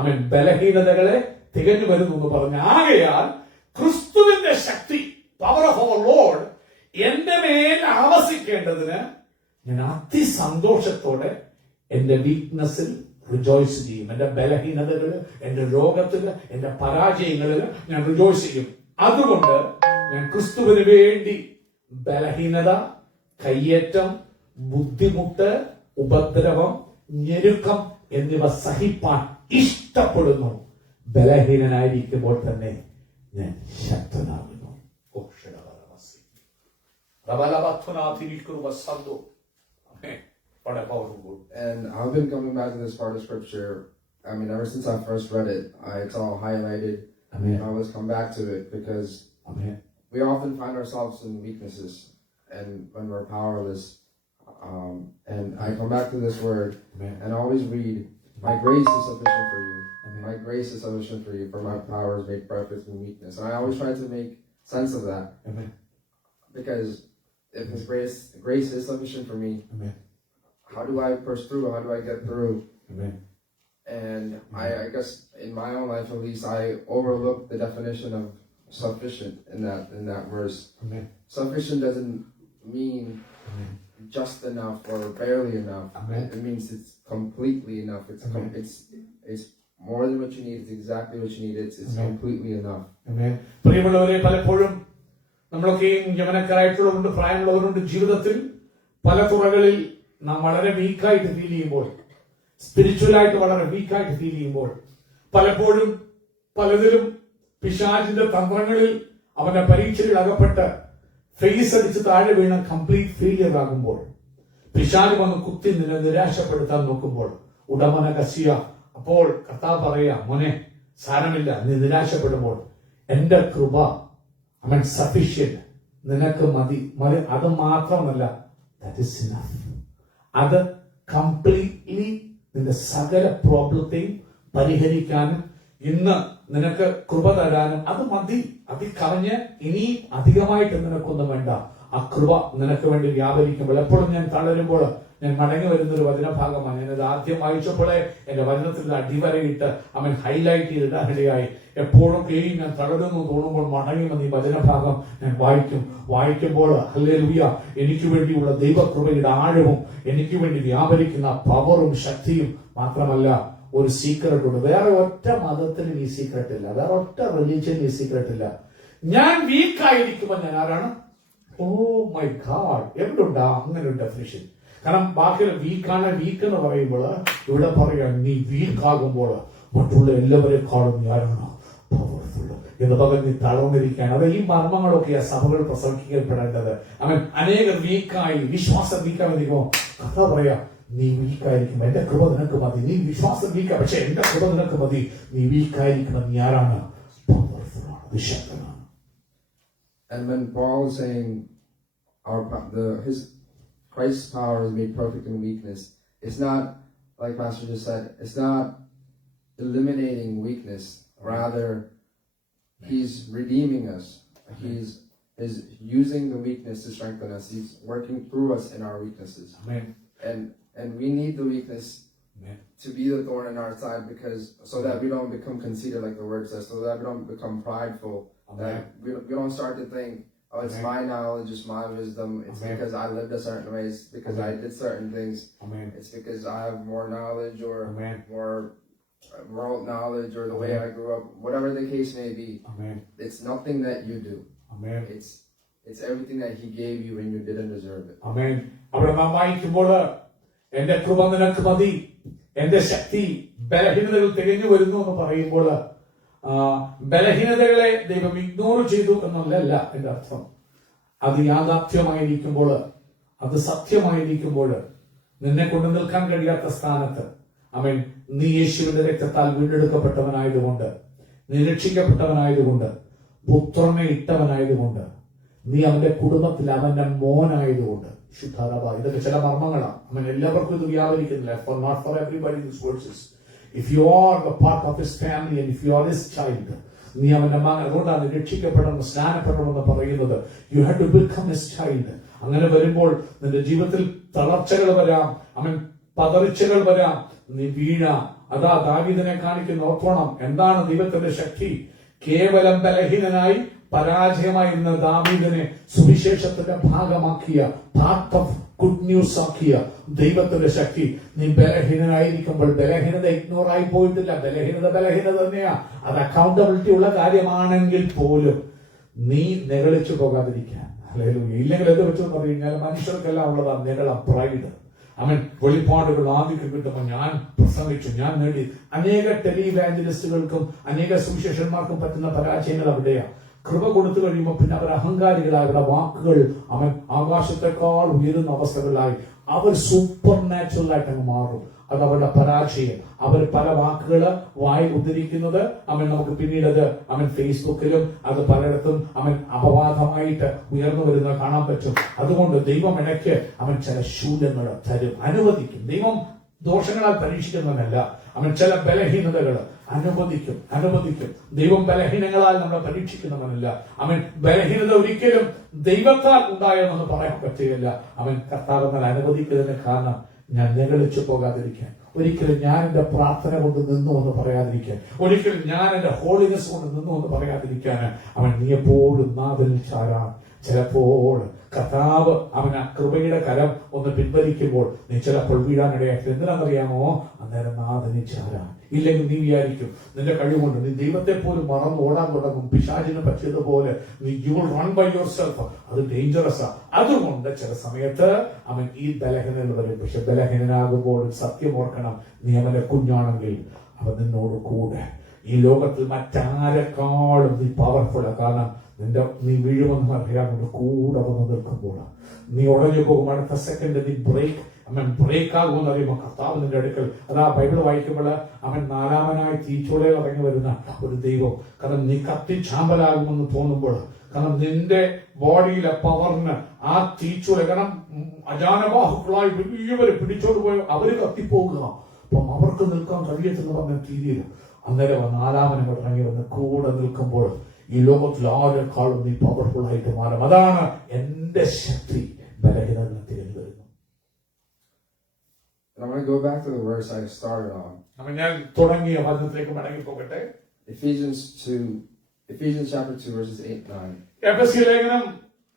അവൻ ബലഹീനതകളെ തികഞ്ഞു വരുന്നു എന്ന് പറഞ്ഞു. ആകയാൽ ക്രിസ്തുവിന്റെ ശക്തി, പവർ ഓഫ് അവർ ലോർഡ്, എന്റെ മേൽ ആവസിക്കേണ്ടതിന് ഞാൻ അതിസന്തോഷത്തോടെ എന്റെ വീക്ക്നെസ്സിൽ റിജോയ്സ് ചെയ്യും. എന്റെ ബലഹീനതകള്, എന്റെ രോഗത്തില്, എന്റെ പരാജയങ്ങളില് ഞാൻ റിജോയ്സ് ചെയ്യും. അതുകൊണ്ട് ഞാൻ ക്രിസ്തുവിന് വേണ്ടി ബലഹീനത, കയ്യേറ്റം, ബുദ്ധിമുട്ട്, ഉപദ്രവം, ഞെരുക്കം എന്നിവ സഹിപ്പാൻ ഇഷ്ടപ്പെടുന്നു. ബലഹീനനായിരിക്കുമ്പോൾ തന്നെ ഞാൻ ശക്തനാകുന്നു. And I've been coming back to this part of scripture. I mean, ever since I first read it, it's all highlighted. Amen. I always come back to it because Amen. we often find ourselves in weaknesses and when we're powerless. And I come back to this word Amen. and always read, my grace is sufficient for you. Amen. My grace is sufficient for you, for my power is made perfect in weakness. And I always try to make sense of that. Amen. Because if His grace is sufficient for me, Amen. how do I push through? How do I get through? Amen. And I guess in my own life, at least, I overlook the definition of sufficient in that verse. Amen. Sufficient doesn't mean Amen. just enough or barely enough. Amen. It means it's completely enough. Amen. It's more than what you need. It's exactly what you need. It's Amen. completely enough. Amen. പ്രിയമുള്ളവരെ, പലപ്പോഴും നമ്മളൊക്കെയും യവനക്കാരായിട്ടുള്ളവരുണ്ട്, പ്രായമുള്ളവരുണ്ട്. ജീവിതത്തിൽ പല തുറകളിൽ നാം വളരെ വീക്കായിട്ട് feel ചെയ്യുമ്പോൾ, സ്പിരിച്വലായിട്ട് വളരെ വീക്കായിട്ട് feel ചെയ്യുമ്പോൾ, പലപ്പോഴും പലതിലും പിശാചിന്റെ തന്ത്രങ്ങളിൽ അവന്റെ പരീക്ഷയിൽ അകപ്പെട്ട് ഫേസ് അടിച്ച് താഴെ വീണ കംപ്ലീറ്റ് ഫെയിലിയർ ആകുമ്പോൾ, പിശാച് വന്ന് കുത്തി നിന്നെ നിരാശപ്പെടുത്താൻ നോക്കുമ്പോൾ, ഉടമന കസിയ, അപ്പോൾ കർത്താവ് പറയാ, മോനെ സാരമില്ല, നീ നിരാശപ്പെടുമ്പോൾ എന്റെ കൃപ സഫിഷ്യന്റ്, നിനക്ക് മതി. അത് മാത്രമല്ല, that is enough. അത് കംപ്ലീറ്റ്ലി നിന്റെ സകല പ്രോബ്ലത്തെയും പരിഹരിക്കാനും ഇന്ന് നിനക്ക് കൃപ തരാനും അത് മതി. അതിൽ കവിഞ്ഞ് ഇനിയും അധികമായിട്ട് നിനക്കൊന്നും വേണ്ട. ആ കൃപ നിനക്ക് വേണ്ടി വ്യാപരിക്കുമ്പോൾ, എപ്പോഴും ഞാൻ തളരുമ്പോൾ ഞാൻ മടങ്ങി വരുന്ന ഒരു വചനഭാഗമാണ്. ഞാനത് ആദ്യം വായിച്ചപ്പോഴേ എന്റെ വചനത്തിൽ അടിവരയിട്ട് അവൻ ഹൈലൈറ്റ് ചെയ്തിടാനിടയായി. എപ്പോഴൊക്കെയും ഞാൻ തളരുന്നു തോന്നുമ്പോൾ മടങ്ങി വന്ന് ഈ വചനഭാഗം ഞാൻ വായിക്കുമ്പോൾ ഹല്ലേലൂയ, എനിക്ക് വേണ്ടിയുള്ള ദൈവകൃപയുടെ ആഴവും എനിക്ക് വേണ്ടി വ്യാപരിക്കുന്ന പവറും ശക്തിയും മാത്രമല്ല, ഒരു സീക്രട്ട് ഉണ്ട്. വേറെ ഒറ്റ മതത്തിനും ഈ സീക്രട്ട് ഇല്ല, വേറെ ഒറ്റ റിലീജിയനും ഈ സീക്രട്ട് ഇല്ല. ഞാൻ വീക്കായിരിക്കുമ്പോൾ ഞാൻ ആരാണ്? ഓ മൈ ഗാഡ്, എവിടുണ്ടാ അങ്ങനെ ഒരു ഡെഫിനിഷൻ? കാരണം ബാക്കി വീക്ക് എന്ന് പറയുമ്പോൾ ഇവിടെ പറയാം, നീ വീക്കാകുമ്പോൾ മറ്റുള്ള എല്ലാവരെക്കാളും നീ ആരാണ്? പവർഫുൾ എന്ന് പകരം നീ തളർന്നിരിക്കാൻ. അത് ഈ മർമ്മങ്ങളൊക്കെ ആ സഭകൾ പ്രസംഗിക്കപ്പെടേണ്ടത്. അവൻ അനേകം വീക്കായി, വിശ്വാസം വീക്കായിരിക്കുമോ കഥ പറയാ, നീ വീക്കായിരിക്കും, എന്റെ കൃപ നിനക്ക് മതി. നീ വിശ്വാസം വീക്ക, പക്ഷെ എന്റെ കൃപ നിനക്ക് മതി. നീ വീക്കായിരിക്കണം, നീ ആരാണ്? പവർഫുൾ ആണ്, വിശക്തനാണ്. And when Paul is saying his Christ's power is made perfect in weakness, it's not, like Pastor just said, it's not eliminating weakness. Rather, he's redeeming us. He's using the weakness to strengthen us. He's working through us in our weaknesses. Amen. And we need the weakness Amen. to be the thorn in our side, so that we don't become conceited, like the word says, so that we don't become prideful. Amen. That we don't start to think, oh, it's Amen. my knowledge, it's my wisdom, it's Amen. because I lived a certain way, it's because Amen. I did certain things, Amen. it's because I have more knowledge or Amen. more world knowledge or the way Amen. I grew up, whatever the case may be. Amen. It's nothing that you do. Amen. It's everything that he gave you when you didn't deserve it. Amen. അവിടെ നാം വായിക്കുമ്പോൾ എന്റെ കൃപ നിനക്ക് മതി, എന്റെ ശക്തി ബലഹീനതകൾ തികഞ്ഞു വരുന്നു എന്ന് പറയുമ്പോൾ ബലഹീനതകളെ ദൈവം ഇഗ്നോർ ചെയ്തു എന്നല്ല എന്റെ അർത്ഥം. അത് യാഥാർത്ഥ്യമായിരിക്കുമ്പോൾ, അത് സത്യമായിരിക്കുമ്പോൾ, നിന്നെ കൊണ്ട് നിൽക്കാൻ കഴിയാത്ത സ്ഥാനത്ത് അവൻ നീ യേശുവിന്റെ രക്തത്താൽ വീണ്ടെടുക്കപ്പെട്ടവനായതുകൊണ്ട്, നീ രക്ഷിക്കപ്പെട്ടവനായതുകൊണ്ട്, പുത്രനെ ഇട്ടവനായതുകൊണ്ട്, നീ അവന്റെ കുടുംബത്തിൽ അവന്റെ മോനായതുകൊണ്ട്, ശുദ്ധാരബ, ഇതൊക്കെ ചില മർമ്മങ്ങളാണ്. അവൻ എല്ലാവർക്കും ഇത് വ്യാപരിക്കുന്നില്ല. For not for everybody these verses. If you are the part of his family and if you are his child, നീ അവന്റെ മകൻ. അതുകൊണ്ടാണ് രക്ഷിക്കപ്പെടണം, സ്നാനപ്പെടണമെന്ന് പറയുന്നത്. You have to become his child. അങ്ങനെ വരുമ്പോൾ നിന്റെ ജീവിതത്തിൽ തളർച്ചകൾ വരാം, അവൻ പതറിച്ചകൾ വരാം, നീ വീഴാം. അതാ ദാവീദിനെ കാണിക്കുന്ന ഓർക്കണം. എന്താണ് ദൈവത്തിന്റെ ശക്തി? കേവലം ബലഹീനനായി പരാജയമായിരുന്ന ദാവീദിനെ സുവിശേഷത്തിന്റെ ഭാഗമാക്കിയ, പാർട്ട് ഓഫ് ഗുഡ് ന്യൂസ് ആക്കിയ ദൈവത്തിന്റെ ശക്തി. നീ ബലഹീനനായിരിക്കുമ്പോൾ, ബലഹീനത ഇഗ്നോർ ആയി പോയിട്ടില്ല. ബലഹീനത തന്നെയാ. അത് അക്കൗണ്ടബിലിറ്റി ഉള്ള കാര്യമാണെങ്കിൽ പോലും നീ നെകളിച്ചു പോകാതിരിക്കാൻ. ഇല്ലെങ്കിൽ എന്ത് പറ്റുമെന്ന് പറഞ്ഞു കഴിഞ്ഞാൽ മനുഷ്യർക്കെല്ലാം ഉള്ളതാ നെകള, പ്രൈഡ്. അവൻ വെളിപ്പാടുകൾ ആദ്യം കിട്ടുമ്പോൾ ഞാൻ പ്രസംഗിച്ചു, ഞാൻ നേടി. അനേക ടെലിവാഞ്ചലിസ്റ്റുകൾക്കും അനേക സുവിശേഷന്മാർക്കും പറ്റുന്ന പരാജയങ്ങൾ അവിടെയാ. കൃപ കൊടുത്തു കഴിയുമ്പോൾ പിന്നെ അവർ അഹങ്കാരികളായി, അവരുടെ വാക്കുകൾ അവൻ ആകാശത്തെക്കാൾ ഉയരുന്ന അവസ്ഥകളായി, അവർ സൂപ്പർ നാച്ചുറൽ ആയിട്ട് അങ്ങ് മാറും. അത് അവരുടെ പരാജയം. അവർ പല വാക്കുകള് വായി ഉദ്ധരിക്കുന്നത് നമുക്ക് പിന്നീട് ഫേസ്ബുക്കിലും അത് പലയിടത്തും അപവാദമായിട്ട് ഉയർന്നു വരുന്നത് കാണാൻ പറ്റും. അതുകൊണ്ട് ദൈവം ഇടയ്ക്ക് ചില ശൂല്യങ്ങൾ തരും, അനുവദിക്കും. ദൈവം ദോഷങ്ങളാൽ പരീക്ഷിക്കുന്നവനല്ല. ചില ബലഹീനതകൾ അനുവദിക്കും. ദൈവം ബലഹീനങ്ങളാൽ നമ്മളെ പരീക്ഷിക്കുന്നവനല്ല. ബലഹീനത ഒരിക്കലും ദൈവത്താൽ ഉണ്ടായെന്നൊന്നും പറയാൻ പറ്റുകയില്ല. കർത്താവെന്നാൽ അനുവദിക്കുന്നതിന് കാരണം ഞാൻ നെകളിച്ചു പോകാതിരിക്കാൻ, ഒരിക്കലും ഞാൻ എന്റെ പ്രാർത്ഥന കൊണ്ട് നിന്നു എന്ന് പറയാതിരിക്കാൻ, ഒരിക്കലും ഞാൻ എന്റെ ഹോളിനെസ് കൊണ്ട് നിന്നു എന്ന് പറയാതിരിക്കാൻ നീ എപ്പോഴും നാവിൽ ചാരാൻ. ചിലപ്പോൾ കർത്താവ് അവൻ ആ കൃപയുടെ കരം ഒന്ന് പിൻവലിക്കുമ്പോൾ നീ ചിലപ്പോൾ വീഴാനിടയാക്കി. എന്തിനാണെന്നറിയാമോ? അന്നേരം നാഥന് ചാരാൻ ഇല്ലെങ്കിൽ നീ വിചാരിക്കും നിന്റെ കഴിവുകൊണ്ട് നീ ദൈവത്തെ പോലും മറന്ന് ഓടാൻ തുടങ്ങും. പിശാചിന് പറ്റിയതുപോലെ നീ you will run by yourself. അത് ഡേഞ്ചറസാ. അതുകൊണ്ട് ചില സമയത്ത് അവൻ ഈ ബലഹീനത വരും. പക്ഷെ ബലഹീനനാകുമ്പോൾ സത്യം ഓർക്കണം, നീ അവന്റെ കുഞ്ഞാണെങ്കിൽ അവൻ നിന്നോട് കൂടെ. ഈ ലോകത്തിൽ മറ്റാരെക്കാളും നീ പവർഫുൾ. കാരണം നീ വീഴുമെന്ന് അറിയാവുന്ന കൂടെ വന്ന് നിൽക്കുമ്പോൾ നീ ഉടഞ്ഞു പോകും. അടുത്ത സെക്കൻഡ് നീ ബ്രേക്ക് ആകുമെന്ന് അറിയുമ്പോൾ കർത്താവ് നിന്റെ അടുക്കൽ. അതാ ബൈബിൾ വായിക്കുമ്പോൾ അവൻ 4-ാമനായി തീച്ചൂളയിൽ ഇറങ്ങി വരുന്ന ഒരു ദൈവം. കാരണം നീ കത്തിച്ചാമ്പലാകുമെന്ന് തോന്നുമ്പോൾ, കാരണം നിന്റെ ബോഡിയിലെ പവറിന് ആ തീച്ചൂള, കാരണം അജാനബാഹുക്കളായി വലിയവര് പിടിച്ചോണ്ട് പോയി അവര് കത്തിപ്പോകുക. അപ്പം അവർക്ക് നിൽക്കാൻ കഴിയത്തെന്ന് പറഞ്ഞ തീയതിയിൽ അന്നേരം 4-ാമൻ ഇറങ്ങി വന്ന് കൂടെ നിൽക്കുമ്പോൾ ഈ ലോകത്തിൽ ആരെക്കാളും നീ പവർഫുൾ ആയിട്ട് മാറും. അതാണ് എന്റെ ശക്തി ബലഹീനതയിൽ തിരിഞ്ഞു വരുന്നു. I'm going to go back to the verse I started on. അപ്പൊ ഞാൻ തുടങ്ങിയ വചനത്തിലേക്ക് മടങ്ങി പോകട്ടെ. Ephesians chapter 2 verses 8-9. എഫെസ്യ ലേഖനം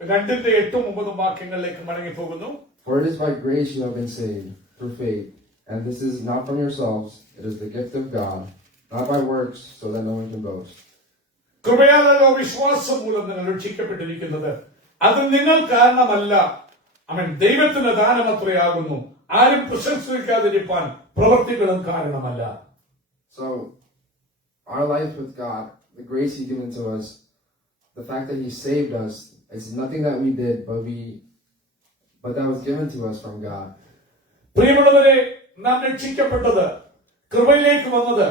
2:8-9 വാക്യങ്ങളിലേക്ക് മടങ്ങി പോകുന്നു. For it is by grace you have been saved through faith, and this is not from yourselves, it is the gift of God, not by works, so that no one can boast. കൃപയാലല്ലോ വിശ്വാസം മൂലം നിങ്ങൾ രക്ഷിക്കപ്പെട്ടിരിക്കുന്നത്, അത് നിങ്ങൾ കാരണമല്ല, അവൻ ദൈവത്തിന്റെ ദാനമത്രയാകുന്നു, ആരും പ്രശംസിക്കാതിരിപ്പാൻ പ്രവൃത്തികളും കാരണമല്ല. So our life with God, the grace He's given to us, the fact that He saved us, it's nothing that we did, but that was given to us from God. പ്രിയമുള്ളവരെ, നാം രക്ഷിക്കപ്പെട്ടത്, കൃപയിലേക്ക് വന്നത്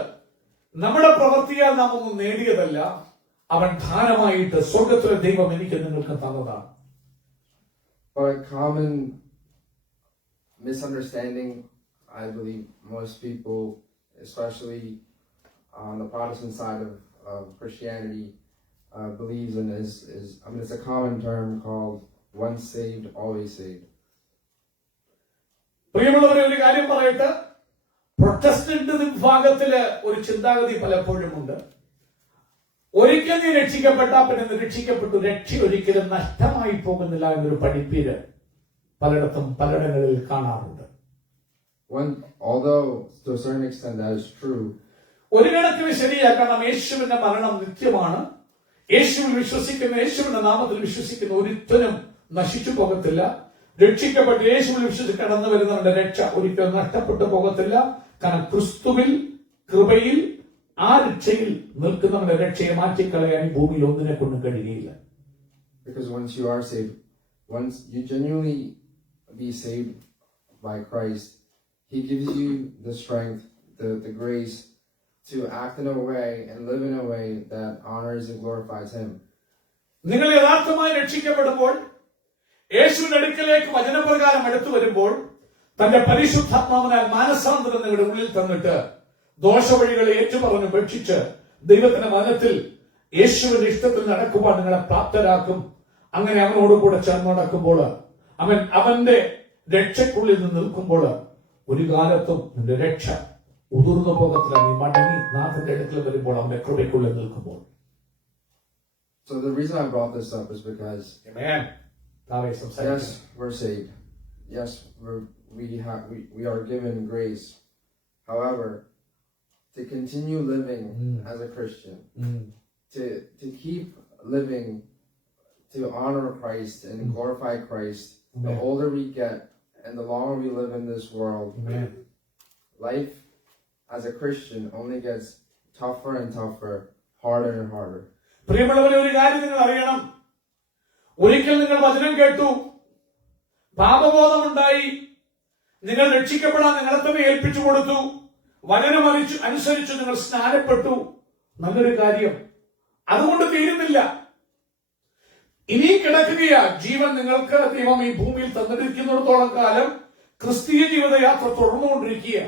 നമ്മുടെ പ്രവൃത്തിയാൽ നാം ഒന്നും നേടിയതല്ല, അവൻ ദാനമായിട്ട് സ്വർഗത്തിലെ ദൈവം എനിക്ക് നിങ്ങൾക്ക് തന്നതാണ്. But a common misunderstanding, I believe most people, especially on the Protestant side of Christianity, believes in is it's a common term called once saved, always saved. പ്രിയമുള്ളവരെ, ഒരു കാര്യം പറയട്ടെ, പ്രൊട്ടസ്റ്റന്റ് വിഭാഗത്തില് ഒരു ചിന്താഗതി പലപ്പോഴും ഉണ്ട്. ഒരിക്കൽ നീ രക്ഷിക്കപ്പെട്ടാ പിന്നെ നീ രക്ഷിക്കപ്പെട്ടു, രക്ഷ ഒരിക്കലും നഷ്ടമായി പോകുന്നില്ല എന്നൊരു പഠിപ്പീര് പലയിടങ്ങളിൽ കാണാറുണ്ട്. Although to a certain extent that is true, ഒരു കണക്കിന് ശരിയാക്കണം. യേശുവിന്റെ മരണം നിത്യമാണ്. യേശുവിൽ വിശ്വസിക്കുന്ന, യേശുവിന്റെ നാമത്തിൽ വിശ്വസിക്കുന്ന ഒരുത്തനും നശിച്ചു പോകത്തില്ല. രക്ഷിക്കപ്പെട്ട് യേശുവിൽ വിശ്വസിച്ച് കടന്നു വരുന്നവരുടെ രക്ഷ ഒരിക്കലും നഷ്ടപ്പെട്ടു പോകത്തില്ല. കാരണം ക്രിസ്തുവിൽ കൃപയിൽ ആ രക്ഷയിൽ നിൽക്കുന്നവന്റെ രക്ഷയെ മാറ്റിക്കളയാൻ ഈ ഭൂമിയിൽ ഒന്നിനെ കൊണ്ടും കഴിയുകയില്ല. because once you are saved, once you genuinely be saved by Christ, He gives you the strength, the grace to act in a way and live in a way that honors and glorifies Him. നിങ്ങൾ യഥാർത്ഥമായി രക്ഷിക്കപ്പെടുമ്പോൾ, യേശുവിന്റെ അടുക്കലേക്ക് വചനപ്രകാരം അടുത്തു വരുമ്പോൾ, തന്റെ പരിശുദ്ധാത്മാവിനാൽ മാനസാന്തരം നിങ്ങളുടെ ഉള്ളിൽ തന്നിട്ട് ദോഷവഴികളെ ഏറ്റുപറഞ്ഞ് ഉപേക്ഷിച്ച് ദൈവത്തിന്റെ വചനത്തിൽ യേശുവിന്റെ ഇഷ്ടത്തിൽ നടക്കുവാൻ നിങ്ങളെ പ്രാപ്തരാക്കും. അങ്ങനെ അവനോടുകൂടെ ചേർന്ന് നടക്കുമ്പോൾ, അവന്റെ രക്ഷയ്ക്കുള്ളിൽ നിന്ന് നിൽക്കുമ്പോൾ ഒരു കാലത്തും നിന്റെ രക്ഷ ഉതിർന്നു പോകത്തില്ല. നീ മടങ്ങി നാഥന്റെ അടുക്കൽ വരുമ്പോൾ അവന്റെ കൃപയ്ക്കുള്ളിൽ നിൽക്കുമ്പോൾ. So the reason I brought this up is because yes, we're saved. Yes, we are given grace. However, to continue living as a Christian, to keep living to honor Christ and glorify Christ, the older we get and the longer we live in this world, life as a Christian only gets tougher and tougher, harder and harder. പ്രിയമുള്ളവരെ, ഒരു കാര്യം നിങ്ങൾ അറിയണം. ഒരിക്കൽ നിങ്ങൾ വചനം കേട്ടു, പാപബോധമുണ്ടായി, നിങ്ങൾ രക്ഷിക്കപ്പെടാൻ നിങ്ങളെ തന്നെ ഏൽപ്പിച്ചു കൊടുത്തു, വചനം അനുസരിച്ചു നിങ്ങൾ സ്നാനപ്പെട്ടു. നല്ലൊരു കാര്യം. അതുകൊണ്ട് തീരുന്നില്ല. ഇനി കിടക്കുകയാ ജീവൻ നിങ്ങൾക്ക് ദൈവം ഈ ഭൂമിയിൽ തന്നിരിക്കുന്നിടത്തോളം കാലം ക്രിസ്തീയ ജീവിതയാത്ര തുടർന്നുകൊണ്ടിരിക്കുക.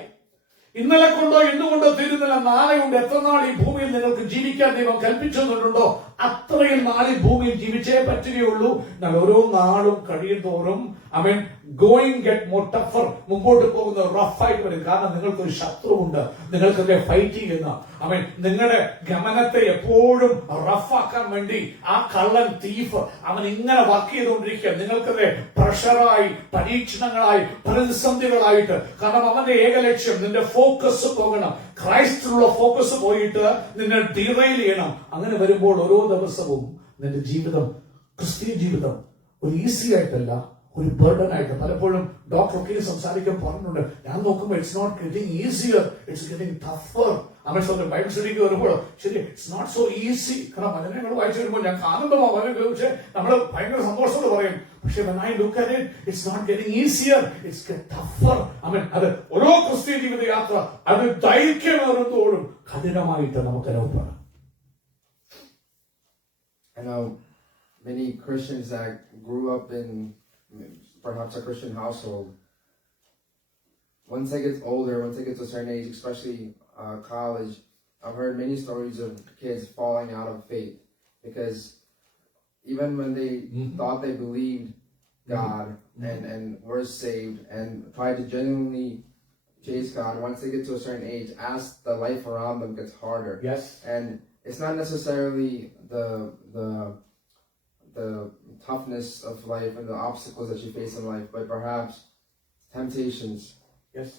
ഇന്നലെ കൊണ്ടോ ഇന്നുകൊണ്ടോ തീരുന്നില്ല. നാളെയുണ്ട്. എത്ര നാൾ ഈ ഭൂമിയിൽ നിങ്ങൾക്ക് ജീവിക്കാൻ ദൈവം കൽപ്പിച്ചു തന്നിട്ടുണ്ടോ അത്രയും നാളിൽ ഭൂമിയിൽ ജീവിച്ചേ പറ്റുകയുള്ളൂ. എന്നാൽ ഓരോ നാളും കഴിയും തോറും ഗോയിങ് ഗെറ്റ് മോർ ടഫർ, മുമ്പോട്ട് പോകുന്ന റഫായിട്ട് വരും. കാരണം നിങ്ങൾക്കൊരു ശത്രുവുണ്ട്, നിങ്ങൾക്കൊക്കെ ഫൈറ്റ് ചെയ്യുന്ന നിങ്ങളുടെ ഗമനത്തെ എപ്പോഴും റഫാക്കാൻ വേണ്ടി ആ കള്ളൻ തീഫ് അവൻ ഇങ്ങനെ വർക്ക് ചെയ്തുകൊണ്ടിരിക്കുക. നിങ്ങൾക്കത് പ്രഷറായി, പരീക്ഷണങ്ങളായി, പ്രതിസന്ധികളായിട്ട്. കാരണം അവന്റെ ഏക ലക്ഷ്യം നിന്റെ ഫോക്കസ് പോകണം, ക്രൈസ്റ്റിലുള്ള ഫോക്കസ് പോയിട്ട് നിന്നെ ഡിറൈൽ ചെയ്യണം. അങ്ങനെ വരുമ്പോൾ ഓരോ ദിവസവും നിന്റെ ജീവിതം, ക്രിസ്തീയ ജീവിതം ഒരു ഈസി ആയിട്ടല്ല, ഒരു ബർഡൻ ആയിട്ട്. പലപ്പോഴും ഡോക്ടർ ഒക്കെ സംസാരിക്കാൻ പറഞ്ഞിട്ടുണ്ട്. ഞാൻ നോക്കുമ്പോൾ it's not getting easier, it's getting tougher. Bible സ്റ്റഡിക്ക് വരുമ്പോൾ ശരി ഇറ്റ്സ് നോട്ട് സോ ഈസി. കാരണം വചനങ്ങൾ വായിച്ചു വരുമ്പോൾ ഞാൻ ആനന്ദമാ പക്ഷെ നമ്മൾ ഭയങ്കര സന്തോഷത്തോട് പറയും. പക്ഷെ when I look at it, it's not getting easier, it's getting tougher. അത് ഓരോ ക്രിസ്തീയ ജീവിത യാത്ര അത് ദൈർഘ്യമേറുന്നതോടും കഠിനമായിട്ട് നമുക്ക് അനുഭവപ്പെടാം. I know many Christians that grew up in perhaps a Christian household, once they get older, once they get to a certain age, especially college, I've heard many stories of kids falling out of faith because even when they thought they believed God and were saved and tried to genuinely chase God, once they get to a certain age, as the life around them gets harder. Yes. And it's not necessarily the toughness of life and the obstacles that you face in life, but perhaps temptations. Yes.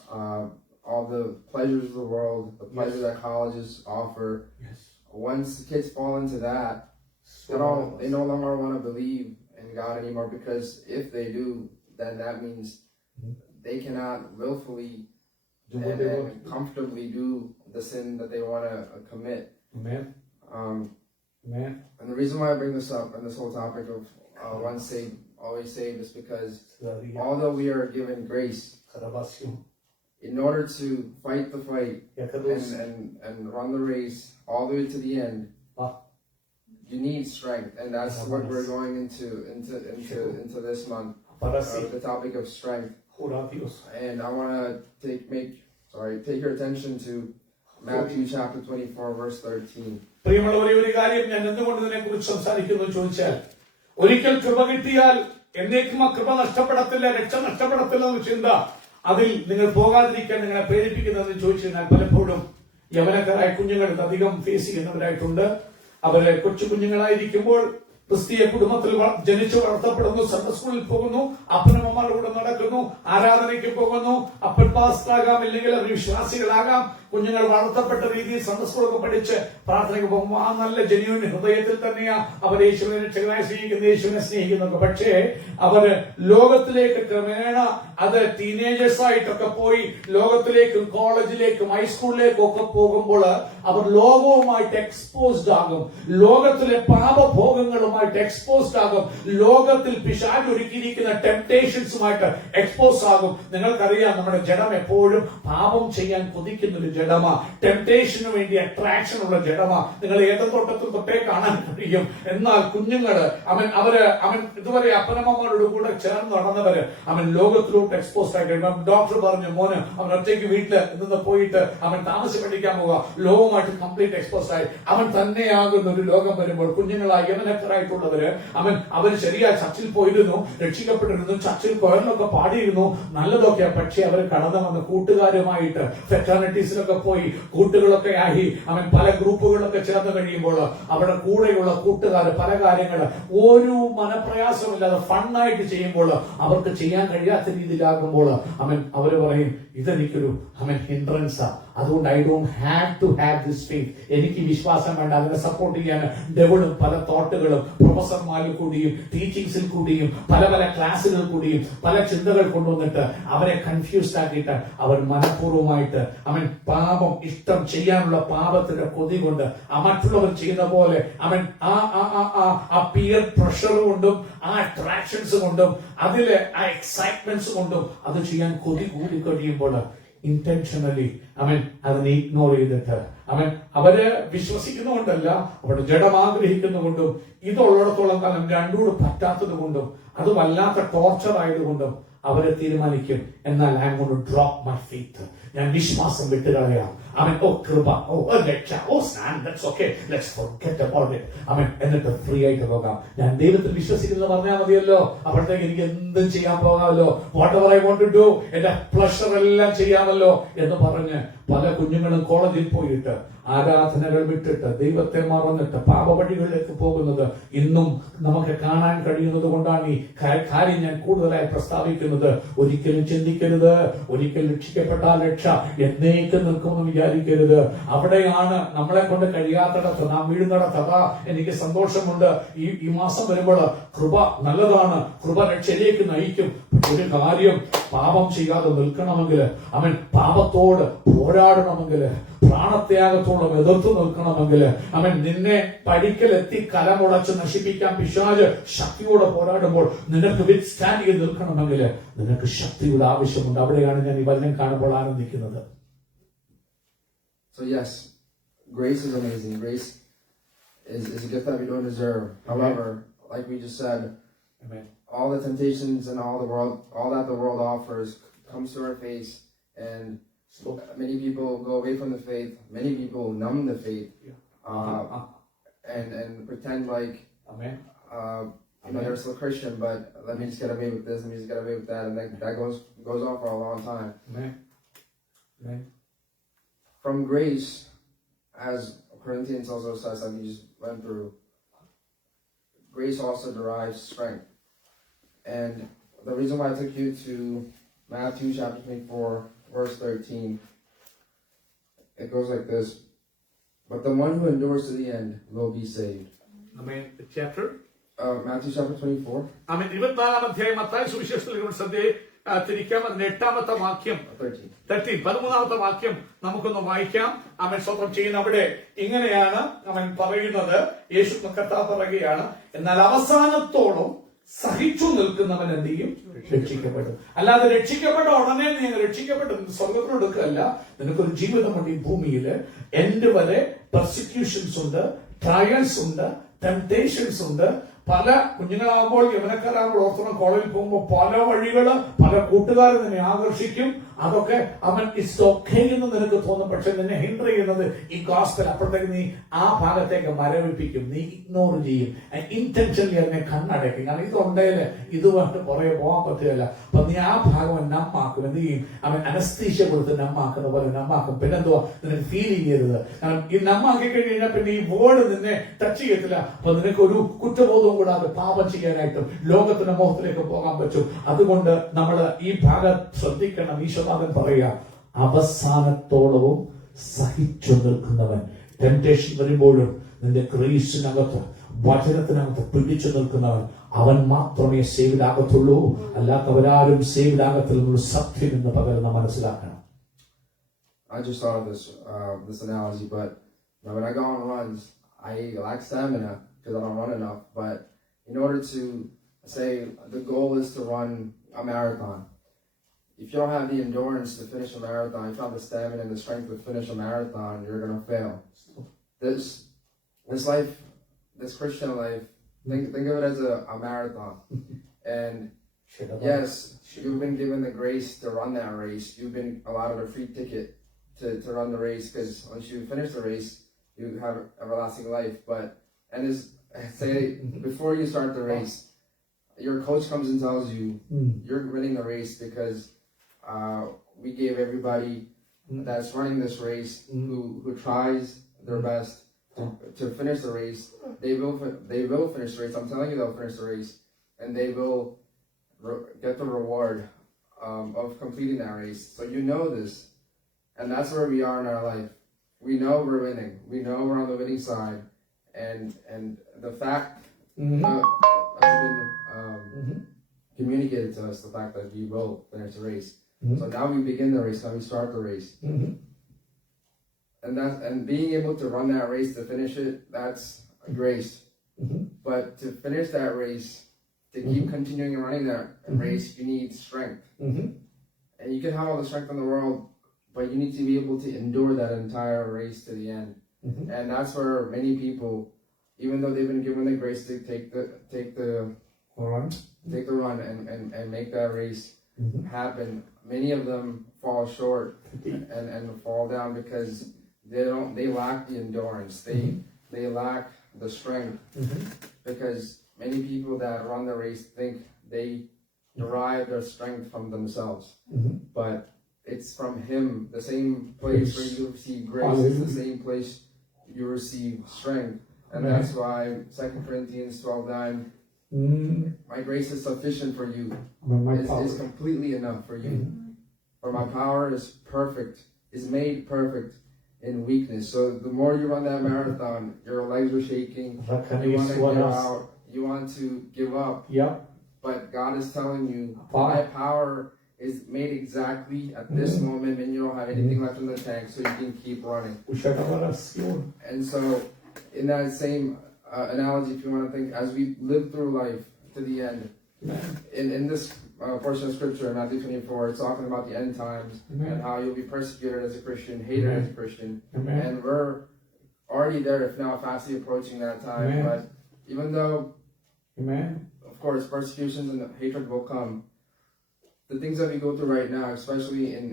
All the pleasures of the world, the pleasure that colleges offer. Yes. Once the kids fall into that, they no longer want to believe in God anymore, because if they do, then that means they cannot willfully and comfortably do the sin that they want to commit. Amen. Amen. And the reason why I bring this up and this whole topic of once saved, always saved is because although we are given grace, in order to fight the fight and run the race all the way to the end, you need strength, and that's what we're going into this month, the topic of strength. And I want to take your attention to Matthew chapter 24 verse 13. പ്രിയമുള്ളവരെ, ഒരു കാര്യം ഞാൻ എന്തുകൊണ്ട് ഇതിനെ കുറിച്ച് സംസാരിക്കുന്നു ചോദിച്ചാൽ, ഒരിക്കൽ കൃപ കിട്ടിയാൽ എന്നേക്കും ആ കൃപ നഷ്ടപ്പെടത്തില്ല, രക്ഷ നഷ്ടപ്പെടത്തില്ല എന്ന ചിന്ത അതിൽ നിങ്ങൾ പോകാതിരിക്കാൻ നിങ്ങളെ പ്രേരിപ്പിക്കുന്നതെന്ന് ചോദിച്ചു കഴിഞ്ഞാൽ പലപ്പോഴും യവനക്കാരായ കുഞ്ഞുങ്ങൾ അധികം ഫേസ് ചെയ്യുന്നവരായിട്ടുണ്ട്. അവരെ കൊച്ചു കുഞ്ഞുങ്ങളായിരിക്കുമ്പോൾ ക്രിസ്തീയ കുടുംബത്തിൽ ജനിച്ചു വളർത്തപ്പെടുന്നു, സൺഡേ സ്കൂളിൽ പോകുന്നു, അപ്പനമ്മമാരുടെ കൂടെ നടക്കുന്നു, ആരാധനയ്ക്ക് പോകുന്നു. അപ്പൻ പാസ്റ്ററാകാം, ഇല്ലെങ്കിൽ അവർ വിശ്വാസികളാകാം. കുഞ്ഞുങ്ങൾ വളർത്തപ്പെട്ട രീതിയിൽ സൺഡേ സ്കൂളൊക്കെ പഠിച്ച് പ്രാർത്ഥനയ്ക്ക് പോകുമ്പോൾ ആ നല്ല ജെന്യൂൻ ഹൃദയത്തിൽ തന്നെയാ അവർ യേശുവിനെ രക്ഷകനായി സ്നേഹിക്കുന്നു, യേശുവിനെ സ്നേഹിക്കുന്നൊക്കെ. പക്ഷേ അവര് ലോകത്തിലേക്ക് ക്രമേണ അത് ടീനേജേഴ്സ് ആയിട്ടൊക്കെ പോയി ലോകത്തിലേക്കും കോളേജിലേക്കും ഹൈസ്കൂളിലേക്കും ഒക്കെ പോകുമ്പോൾ അവർ ലോകവുമായിട്ട് എക്സ്പോസ്ഡ് ആകും, ലോകത്തിലെ പാപഭോഗങ്ങളുമായിട്ട് എക്സ്പോസ്ഡ് ആകും, ലോകത്തിൽ പിശാച് ഒരുക്കിയിരിക്കുന്ന ടെംപ്ടേഷൻസുമായിട്ട് എക്സ്പോസ് ആകും. നിങ്ങൾക്കറിയാം, നമ്മുടെ ജഡം എപ്പോഴും പാപം ചെയ്യാൻ കൊതിക്കുന്നൊരു ജഡമാ, ടെംപ്ടേഷന് വേണ്ടി അട്രാക്ഷൻ ഉള്ള ജഡമാ. നിങ്ങൾ ഏതത്തോട്ടത്തിൽ തൊട്ടേ കാണാൻ കഴിയും. എന്നാൽ കുഞ്ഞുങ്ങള് അവര് ഇതുവരെ അപ്പനമ്മമാരോട് കൂടെ ചേർന്ന് നടന്നവര് ലോകത്തിലോട്ട് എക്സ്പോസ് ആയി കഴിയുമ്പോൾ ഡോക്ടർ പറഞ്ഞു, മോന് അവൻ ഒറ്റയ്ക്ക് വീട്ടില് നിന്ന് പോയിട്ട് താമസം പഠിക്കാൻ പോവുക, ലോകവുമായിട്ട് കംപ്ലീറ്റ് എക്സ്പോസ് ആയി അവൻ തന്നെയാകുന്ന ഒരു ലോകം വരുമ്പോൾ കുഞ്ഞുങ്ങളായി യവനക്കാരായിട്ടുള്ളവര് അവര് ശരിയായ ചർച്ചിൽ പോയിരുന്നു, രക്ഷിക്കപ്പെട്ടിരുന്നു, ചർച്ചിൽ കൊയറിലൊക്കെ പാടിയിരുന്നു, നല്ലതൊക്കെ. പക്ഷെ അവർ കടന്നു വന്ന് കൂട്ടുകാരുമായിട്ട് ഫെറ്റർണിറ്റീസിലൊക്കെ പോയി കൂട്ടുകളൊക്കെ ആയി പല ഗ്രൂപ്പുകളൊക്കെ ചേർന്ന് കഴിയുമ്പോൾ അവിടെ കൂടെയുള്ള കൂട്ടുകാർ പല കാര്യങ്ങൾ ഒരു മനപ്രയാസമില്ലാതെ ഫണ്ണായിട്ട് ചെയ്യുമ്പോൾ അവർക്ക് ചെയ്യാൻ കഴിയാത്ത രീതിയിലാകുമ്പോൾ അവര് പറയും, ഇതെനിക്കൊരു ഹിൻഡ്രൻസാ, അതുകൊണ്ട് I don't have to have this faith. എനിക്ക് വിശ്വാസം വേണ്ട. അതിനെ സപ്പോർട്ട് ചെയ്യാൻ ഡെവിളും പല തോട്ടുകളും പ്രൊഫസർമാരിൽ കൂടിയും ടീച്ചിങ്സിൽ കൂടിയും പല പല ക്ലാസ്സുകൾ കൂടിയും പല ചിന്തകൾ കൊണ്ടുവന്നിട്ട് അവരെ കൺഫ്യൂസ്ഡ് ആക്കിയിട്ട് അവർ മനഃപൂർവ്വമായിട്ട് പാപം ഇഷ്ടം ചെയ്യാനുള്ള പാപത്തിന്റെ കൊതി കൊണ്ട് മറ്റുള്ളവർ ചെയ്യുന്ന പോലെ ആ പിയർ പ്രഷർ കൊണ്ടും ആ അട്രാക്ഷൻസ് കൊണ്ടും അതിലെ ആ എക്സൈറ്റ്മെന്റ്സ് കൊണ്ടും അത് ചെയ്യാൻ കൊതി കൂടി കഴിയുമ്പോൾ ഇന്റൻഷനലി അതിനെ ഇഗ്നോർ ചെയ്തിട്ട് അവര് വിശ്വസിക്കുന്നുകൊണ്ടല്ല, അവരുടെ ജഡം ആഗ്രഹിക്കുന്നുകൊണ്ടും ഇതുള്ളിടത്തോളം കാലം രണ്ടൂടെ പറ്റാത്തത് കൊണ്ടും അത് വല്ലാത്ത ടോർച്ചർ ആയതുകൊണ്ടും അവരെ തീരുമാനിക്കും, എന്നാൽ I am going to drop my faith. ഞാൻ വിശ്വാസം വിട്ടുകളയാം. അവൻ ഓ കൃപ, ഓ രക്ഷ, ഓ സ്നാനം, that's okay, let's forget about it. അവൻ എന്നിട്ട് ഫ്രീ ആയിട്ട് പോകാം. ഞാൻ ദൈവത്തിൽ വിശ്വസിക്കുന്നത് പറഞ്ഞാൽ മതിയല്ലോ, അപ്പോഴത്തേക്ക് എനിക്ക് എന്തും ചെയ്യാൻ പോകാമല്ലോ. Whatever I want to do, എന്റെ പ്ലഷർ എല്ലാം ചെയ്യാമല്ലോ എന്ന് പറഞ്ഞ് പല കുഞ്ഞുങ്ങളും കോളേജിൽ പോയിട്ട് ആരാധനകൾ വിട്ടിട്ട് ദൈവത്തെ മറന്നിട്ട് പാപവഴികളിലേക്ക് പോകുന്നത് ഇന്നും നമുക്ക് കാണാൻ കഴിയുന്നത് കൊണ്ടാണ് ഈ കാര്യം ഞാൻ കൂടുതലായി പ്രസ്താവിക്കുന്നത്. ഒരിക്കലും ചിന്തിക്കരുത്, ഒരിക്കലും രക്ഷിക്കപ്പെട്ടാൽ രക്ഷ എന്നേക്കും നിൽക്കുമെന്ന് വിചാരിക്കരുത്. അവിടെയാണ് നമ്മളെ കൊണ്ട് കഴിയാത്തിടത്ത് നാം വീഴുന്നിടത്ത്. അതാ എനിക്ക് സന്തോഷമുണ്ട്. ഈ മാസം വരുമ്പോൾ കൃപ നല്ലതാണ്, കൃപ രക്ഷയിലേക്ക് നയിക്കും. ഒരു കാര്യം, പാപം ചെയ്യാതെ നിൽക്കണമെങ്കിൽ, അവൻ പാപത്തോട് പോരാടണമെങ്കിൽ, പ്രാണത്യാഗത്തോളം എതിർത്ത് നിൽക്കണമെങ്കിൽ, അവൻ നിന്നെ പടിക്കലെത്തി കലമുളച്ച് നശിപ്പിക്കാൻ പിശാച് ശക്തിയോടെ പോരാടുമ്പോൾ നിനക്ക് വിത്ത്സ്റ്റാൻഡ് ചെയ്ത് നിൽക്കണമെങ്കിൽ നിനക്ക് ശക്തിയുടെ ആവശ്യമുണ്ട്. അവിടെയാണ് ഞാൻ ഈ വചനം കാണുമ്പോൾ ആനന്ദിക്കുന്നത്. So yes, grace is amazing. Grace is a gift that we don't deserve. However, like we just said, Amen. all the temptations and all that the world offers comes to our face, and many people go away from the faith. Many people numb the faith, and pretend like, Amen. they're still Christian, but let me just get away with this, let me just get away with that, and that goes on for a long time. Amen. Amen. From grace, as Corinthians also says that we just went through, grace also derives strength. And the reason why I took you to Matthew chapter 24, verse 13, it goes like this: but the one who endures to the end will be saved. Amen. Chapter? Matthew chapter 24. Amen. 24-ാം അധ്യായം മത്തായി സുവിശേഷത്തിൽ ശ്രദ്ധയെ തിരിക്കാം. അതിന്റെ 8-ാമത്തെ വാക്യം 13 വാക്യം നമുക്കൊന്ന് വായിക്കാം. അവൻ സ്വന്തം ചെയ്യുന്ന അവിടെ ഇങ്ങനെയാണ് അവൻ പറയുന്നത്. യേശു കർത്താവ് പറയുകയാണ്, എന്നാൽ അവസാനത്തോളം സഹിച്ചു നിൽക്കുന്നവൻ എന്ത് ചെയ്യും? രക്ഷിക്കപ്പെടും. അല്ലാതെ രക്ഷിക്കപ്പെട്ട ഉടനെ നീ രക്ഷിക്കപ്പെട്ടു സ്വർഗത്തിലെടുക്കല്ല. നിനക്കൊരു ജീവിതമുണ്ട് ഈ ഭൂമിയിൽ. എൻഡ് വരെ പെർസിക്യൂഷൻസ് ഉണ്ട്, ട്രയൽസ് ഉണ്ട്, ടെംപ്ടേഷൻസ് ഉണ്ട്. പല കുഞ്ഞുങ്ങളാകുമ്പോൾ യവനക്കാരാകുമ്പോൾ ഓർത്തണം, കോളേജിൽ പോകുമ്പോൾ പല വഴികള്, പല കൂട്ടുകാർ നിന്നെ ആകർഷിക്കും. അതൊക്കെ അവൻ ഇറ്റ്സ് ഓക്കേ എന്ന് നിനക്ക് തോന്നും. പക്ഷെ നിന്നെ ഹിൻഡർ ചെയ്യുന്നത് ഈ ഗോസ്പൽ. അപ്പോഴത്തേക്ക് നീ ആ ഭാഗത്തേക്ക് മരവിപ്പിക്കും, നീ ഇഗ്നോർ ചെയ്യും, ഇന്റൻഷനലി അതിനെ കണ്ണടയ്ക്കും. കാരണം ഇതുണ്ടെങ്കിൽ ഇതുമായിട്ട് പുറകെ പോകാൻ പറ്റുകയല്ല. അപ്പൊ നീ ആ ഭാഗം നമ്മാക്കും. എന്ത് ചെയ്യും? അവൻ അനസ്തീഷ്യ കൊടുത്ത് നമ്മാക്കുന്ന പോലെ നമ്മാക്കും. പിന്നെന്തുവാ? നിനക്ക് ഫീൽ ചെയ്യരുത്. കാരണം ഈ നമ്മാക്കി കഴിഞ്ഞാൽ പിന്നെ ഈ വേർഡ് നിന്നെ ടച്ച് ചെയ്യത്തില്ല. അപ്പൊ നിനക്ക് ഒരു കുറ്റബോധവും കൂടാതെ പാപം ചെയ്യാനായിട്ടും ലോകത്തിന്റെ മുഖത്തിലേക്ക് പോകാൻ പറ്റും. അതുകൊണ്ട് നമ്മൾ ഈ ഭാഗം ശ്രദ്ധിക്കണം. ഈശോനാഥൻ പറയാ, അവസാനത്തോളവും സഹിച്ചു നിൽക്കുന്നവൻ. ടെംപ്ടേഷൻ വരുമ്പോഴും നിന്റെ ഗ്രേസിനകത്ത്, വചനത്തിനകത്ത് പിടിച്ചു നിൽക്കുന്നവൻ, അവൻ മാത്രമേ സേവ്ഡ് ആകത്തുള്ളൂ. അല്ലാത്തവരാരും സേവ്ഡ് ആകത്തില്ലെന്നൊരു സത്യം എന്ന് പകരുന്ന മനസ്സിലാക്കണം. I just thought of this analogy, but when I go on runs, I lack stamina because I don't run enough. But in order to say the goal is to run a marathon, if you don't have the endurance to finish a marathon, if you don't have the stamina and the strength to finish a marathon, you're gonna fail. This life, this Christian life, think of it as a marathon. And yes, you've been given the grace to run that race. You've been allowed a free ticket to run the race, because once you finish the race, you have everlasting life. Say before you start the race, your coach comes and tells you you're winning the race because we gave everybody that's running this race who tries their best to finish the race. They will finish the race. I'm telling you, they'll finish the race, and they will get the reward of completing that race. So you know this, and that's where we are in our life. We know we're winning. We know we're on the winning side, and the fact has been communicated to us, the fact that we will finish the race. So now we begin the race. Now we start the race, and being able to run that race, to finish it, that's grace. But to finish that race, to keep continuing running that race, you need strength. And you can have all the strength in the world, but you need to be able to endure that entire race to the end. And that's where many people, even though they've been given the grace to take the run and make that race, happen, many of them fall short and fall down because they lack the endurance. They lack the strength, because many people that run the race think they derive their strength from themselves, but it's from Him. The same place where you receive grace is the same place you receive strength, and that's why 2 Corinthians 12:9, my grace is sufficient for you, is completely enough for you. For my power is perfect, is made perfect in weakness. So the more you run that marathon, your legs are shaking, you want to give out, you want to give up. But God is telling you, my power is made exactly at this moment when you don't have anything left in the tank, so you can keep running. And so, in that same analogy, if you want to think, as we live through life to the end, in this portion of scripture, Matthew 24, it's talking about the end times and how you'll be persecuted as a Christian, hated as a Christian, and we're already there, if not fastly approaching that time. But even though, of course, persecutions and hatred will come, the things that we go through right now, especially in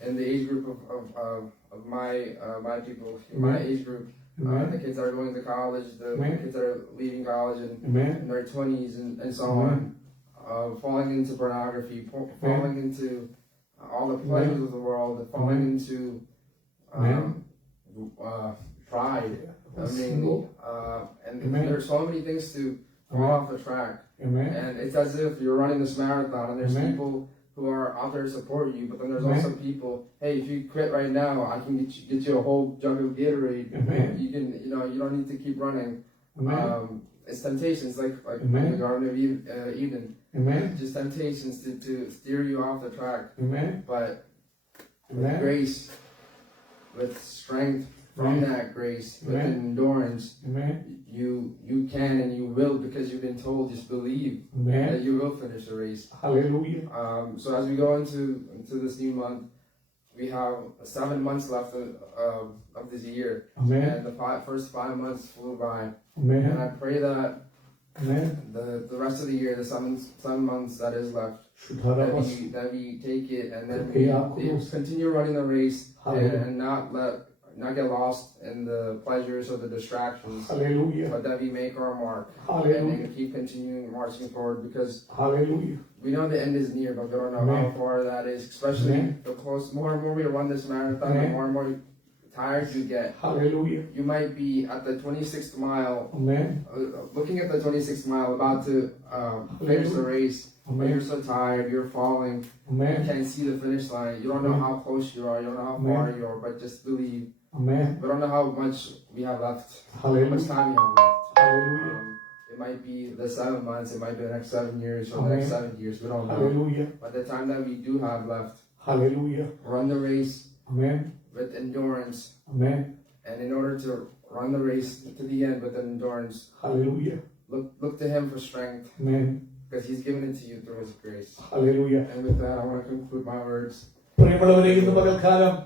the age group of my people, in my age group, the kids that are going to college, the kids that are leaving college and in their 20s and so on, falling into pornography, falling into all the pleasures of the world, falling into pride, mainly. And there's so many things to fall off the track. And it's as if you're running this marathon and there's people who are out there to support you, but then there's also people, hey, if you quit right now, I can get you a whole jug of Gatorade. You can, you don't need to keep running. It's temptations, like in the Garden of Eden. Just temptations to steer you off the track. But with grace, with strength from that grace, with endurance, you can and you will, because you've been told, just believe that you will finish the race. Hallelujah. So as we go into this new month, we have 7 months left of this year. And the first 5 months flew by. And I pray that the rest of the year, the 7 months that is left, that we take it and then we continue running the race and not get lost in the pleasures or the distractions. But that we make our mark and keep continuing marching forward, because we know the end is near, but we don't know how far that is. Especially the more and more we run this marathon, the more and more tired you get. You might be at the 26th mile, looking at the 26th mile, about to finish the race, but you're so tired, you're falling, you can't see the finish line, you don't know how close you are, you don't know how far you are, but just believe. We don't know how much we have left, how much time we have left. It might be the 7 months, it might be the next 7 years, or the next 7 years, we don't know. But the time that we do have left, run the race with endurance. And in order to run the race to the end with endurance, look to Him for strength, because He's given it to you through His grace. And with that, I want to conclude my words. പ്രിയമുള്ളവരെ, ഇന്ന് പകൽക്കാലം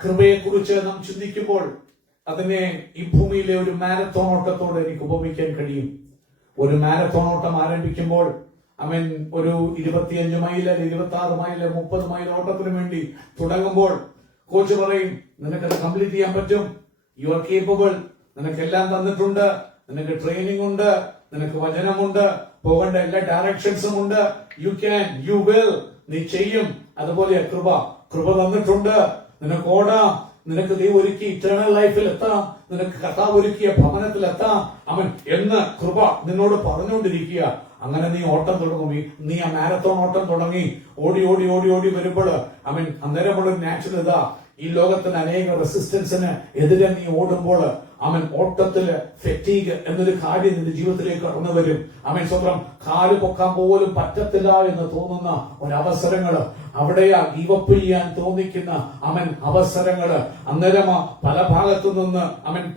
കൃപയെ കുറിച്ച് നാം ചിന്തിക്കുമ്പോൾ അതിനെ ഈ ഭൂമിയിലെ ഒരു മാരത്തോൺ ഓട്ടത്തോടെ എനിക്ക് ഉപമിക്കാൻ കഴിയും. ഒരു മാരത്തോൺ ഓട്ടം ആരംഭിക്കുമ്പോൾ ഒരു 25 മൈൽ, 26 മൈൽ, 30 മൈൽ ഓട്ടത്തിന് വേണ്ടി തുടങ്ങുമ്പോൾ കോച്ച് പറയും, നിനക്കത് കംപ്ലീറ്റ് ചെയ്യാൻ പറ്റും, യു ആർ കേപ്പബിൾ, നിനക്കെല്ലാം തന്നിട്ടുണ്ട്, നിനക്ക് ട്രെയിനിങ് ഉണ്ട്, നിനക്ക് വചനമുണ്ട്, പോകേണ്ട എല്ലാ ഡയറക്ഷൻസും ഉണ്ട്, യു ക്യാൻ, യു വിൽ, നീ ചെയ്യും. അതുപോലെ കൃപ തന്നിട്ടുണ്ട്, നിനക്ക് ഓടാം, നിനക്ക് ദൈവം ഒരുക്കി ഇറ്റേണൽ ലൈഫിൽ എത്താം, നിനക്ക് കർത്താവ് ഒരുക്കിയ ഭവനത്തിൽ എത്താം എന്ന് കൃപ നിന്നോട് പറഞ്ഞുകൊണ്ടിരിക്കുക. അങ്ങനെ നീ ഓട്ടം തുടങ്ങും. നീ ആ മാരത്തോൺ ഓട്ടം തുടങ്ങി ഓടി ഓടി ഓടി ഓടി വരുമ്പോൾ അന്നേരമുള്ളൊരു നാച്ചുറൽ ഇതാ, ഈ ലോകത്തിന് അനേക റെസിസ്റ്റൻസിന് എതിരെ നീ ഓടുമ്പോൾ ഓട്ടത്തില് ഫെറ്റീഗ് എന്നൊരു കാര്യം നിന്റെ ജീവിതത്തിലേക്ക് കടന്നു വരും. സ്വന്തം കാല് പൊക്കാൻ പോലും പറ്റത്തില്ല എന്ന് തോന്നുന്ന ഒരവസരങ്ങള് അവിടെയാ ഗീവപ്പ് ചെയ്യാൻ തോന്നിക്കുന്ന അവസരങ്ങള്. അന്നേരം പല ഭാഗത്തു നിന്ന്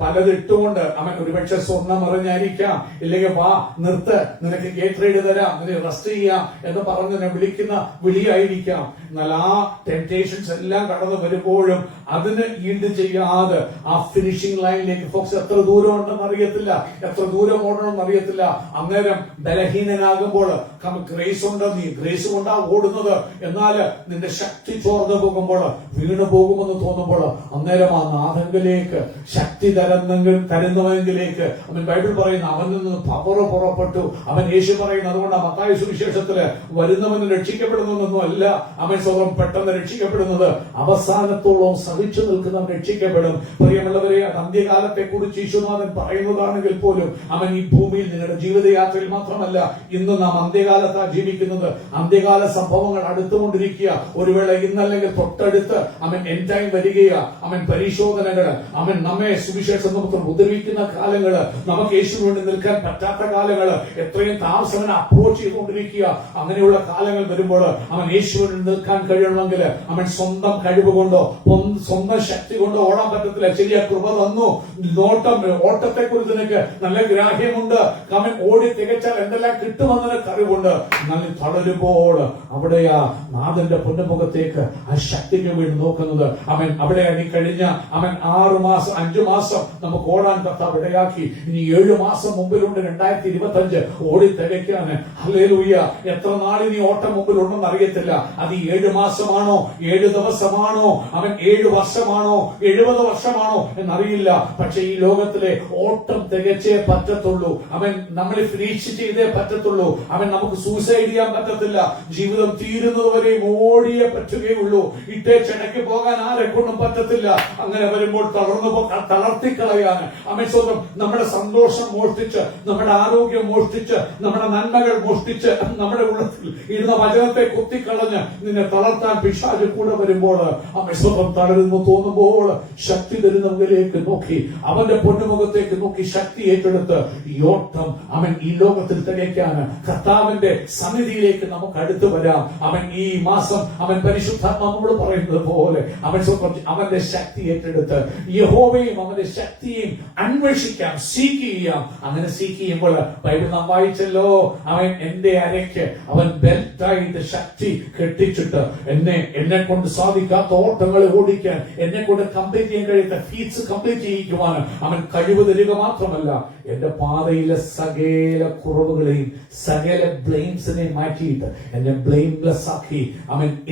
പലതിട്ടുകൊണ്ട് ഒരുപക്ഷെ സ്വർണം അറിഞ്ഞായിരിക്കാം, ഇല്ലെങ്കിൽ വാ നിർത്ത്, നിനക്ക് ഗേറ്റ് റൈഡ് തരാം, നിനക്ക് റെസ്റ്റ് ചെയ്യാം എന്ന് പറഞ്ഞ് വിളിക്കുന്ന വിളിയായിരിക്കാം. എന്നാൽ ആ ടെംപ്റ്റേഷൻസ് എല്ലാം കടന്നു വരുമ്പോഴും അതിന് ഈൽഡ് ചെയ്യാതെ ആ ഫിനിഷിംഗ് ലൈനിലേക്ക് ഫോക്സ് എത്ര ദൂരം ഉണ്ടെന്ന് അറിയത്തില്ല, എത്ര ദൂരം ഓടണമെന്ന് അറിയത്തില്ല. അന്നേരം ബലഹീനനാകുമ്പോൾ ഗ്രേസ് ഉണ്ട്, നീ ഗ്രേസ് കൊണ്ടാ ഓടുന്നത്, എന്നാൽ നിന്റെ ശക്തി ചോർന്നു പോകുമ്പോൾ, വീണു പോകുമെന്ന് തോന്നുമ്പോൾ അന്നേരം ആ നാഥങ്കിലേക്ക് ശക്തി തരുന്നവെങ്കിലേക്ക് ബൈബിൾ പറയുന്ന അവനിൽ നിന്ന് പവർ പുറപ്പെട്ടു. യേശു പറയുന്നത് അതുകൊണ്ടാണ് മത്തായി സുവിശേഷത്തില് വരുന്നവന് രക്ഷിക്കപ്പെടുന്നൊന്നും അല്ല സ്വന്തം പെട്ടെന്ന് രക്ഷിക്കപ്പെടുന്നത്, അവസാനത്തോളം സഹിച്ചു നിൽക്കുന്നവൻ രക്ഷിക്കപ്പെടും. പ്രിയമുള്ളവരെ, അന്ത്യകാലത്തെ കുറിച്ച് ഈശോനാഥൻ പറയുന്നതാണെങ്കിൽ പോലും ഈ ഭൂമിയിൽ നിങ്ങളുടെ ജീവിതയാത്രയിൽ മാത്രമല്ല, ഇന്ന് നാം അന്ത്യകാലത്താ ജീവിക്കുന്നത്. അന്ത്യകാല സംഭവങ്ങൾ അടുത്തുകൊണ്ടിരിക്കുക. ഒരുവേള ഇന്നല്ലെങ്കിൽ തൊട്ടടുത്ത് എൻഡ് ടൈം വരികയാ. പരിശോധനകള്, നമ്മെ സുവിശേഷം നമുക്ക് ഉപദ്രവിക്കുന്ന കാലങ്ങള്, നമുക്ക് യേശു വേണ്ടി നിൽക്കാൻ പറ്റാത്ത കാലങ്ങള്, എത്രയും താമസം അപ്രോച്ച് ചെയ്തുകൊണ്ടിരിക്കുക. അങ്ങനെയുള്ള കാലങ്ങൾ വരുമ്പോൾ യേശുവിന് നിൽക്കാൻ കഴിയണമെങ്കിൽ സ്വന്തം കഴിവ് കൊണ്ടോ സ്വന്തം ശക്തി കൊണ്ടോ ഓടാൻ പറ്റത്തില്ല. ശരിയാ, കൃപ തന്നു, ഓട്ടത്തെ കുറിച്ച് നിനക്ക് നല്ല ഗ്രാഹ്യമുണ്ട്. ഓടി തികച്ചാൽ എന്തെല്ലാം കിട്ടുമെന്ന് നിനക്ക് അറിവുണ്ട്. എന്നാൽ തളരുമ്പോൾ അവിടെയാ നാഥന്റെ പൊന്നുമുഖത്തേക്ക് ആ ശക്തിക്ക് വേണ്ടി നോക്കുന്നത്. അവിടെയാ നീ കഴിഞ്ഞ 6 മാസം 5 മാസം നമുക്ക് ഓടാൻ കർത്താവ് ഇടയാക്കി. ഇനി 7 മാസം മുമ്പിലുണ്ട് 2025 ഓടി തികയ്ക്കാൻ. ഹല്ലേലൂയ. എത്ര നാളിൽ നീ ഓട്ടം മുമ്പിലുണ്ടെന്ന് അറിയത്തില്ല. അത് 7 മാസമാണോ, 7 ദിവസമാണോ, 7 വർഷമാണോ, 70 വർഷമാണോ എന്നറിയില്ല. പക്ഷെ ഈ ലോകത്തിലെ ഓട്ടം തികച്ചേ പറ്റത്തുള്ളൂ. നമ്മളെ ഫിനിഷ് ചെയ്തേ പറ്റത്തുള്ളൂ. നമുക്ക് സൂസൈഡ് ചെയ്യാൻ പറ്റത്തില്ല. ജീവിതം തീരുന്നതുവരെയും ഓടിയേ പറ്റുകയുള്ളൂ. ഇട്ടേച്ചടയ്ക്ക് പോകാൻ ആരെ കൊണ്ടും പറ്റത്തില്ല. അങ്ങനെ വരുമ്പോൾ തളർത്തിക്കളയാൻ സ്വന്തം നമ്മുടെ സന്തോഷം മോഷ്ടിച്ച്, നമ്മുടെ ആരോഗ്യം മോഷ്ടിച്ച്, നമ്മുടെ നന്മകൾ മോഷ്ടിച്ച്, നമ്മുടെ ഉള്ളത്തിൽ ഇരുന്ന വചനത്തെ കുത്തിക്കളഞ്ഞ് നിന്നെ തളർത്താൻ പിശാച് കൂടെ വരുമ്പോൾ സ്വന്തം തളരുന്നു തോന്നുമ്പോൾ ശക്തി തരുന്നവരിലേക്ക് നോക്കി, അവന്റെ പൊന്നുമുഖത്തേക്ക് നോക്കി ശക്തി ഏറ്റെടുത്ത് ഈ ഓട്ടം ഈ ലോകത്തിൽ തികയ്ക്കാൻ കർത്താവിന്റെ സന്നിധിയിലേക്ക് നമുക്ക് അടുത്തു വരാം. ഈ മാസം പരിശുദ്ധാത്മാവോട് പറയുന്നത് പോലെ അവന്റെ ശക്തി ഏറ്റെടുത്ത് യഹോവയും അവന്റെ ശക്തിയും അന്വേഷിക്കാം, സീക്ക് ചെയ്യാം. അങ്ങനെ സീക്ക് ചെയ്യുമ്പോൾ ബൈബിൾ നാം വായിച്ചല്ലോ, എന്റെ അരയ്ക്ക് ബെൽറ്റായിട്ട് ശക്തി കെട്ടിച്ചിട്ട് എന്നെ കൊണ്ട് സാധിക്കാത്ത ഓട്ടങ്ങളെ ഓടിക്കാൻ, എന്നെ കൊണ്ട് കംപ്ലീറ്റ് ചെയ്യാൻ കഴിയാത്ത ഫീറ്റ്സ് കംപ്ലീറ്റ് ചെയ്യിക്കുവാൻ കഴിവ് തരിക മാത്രമല്ല, എന്റെ പാതയിലെ സകല കുറവുകളെയും സകല ബ്ലെയിംസിനെയും മാറ്റിയിട്ട് എന്നെ ബ്ലെയിംലെസ് ആക്കി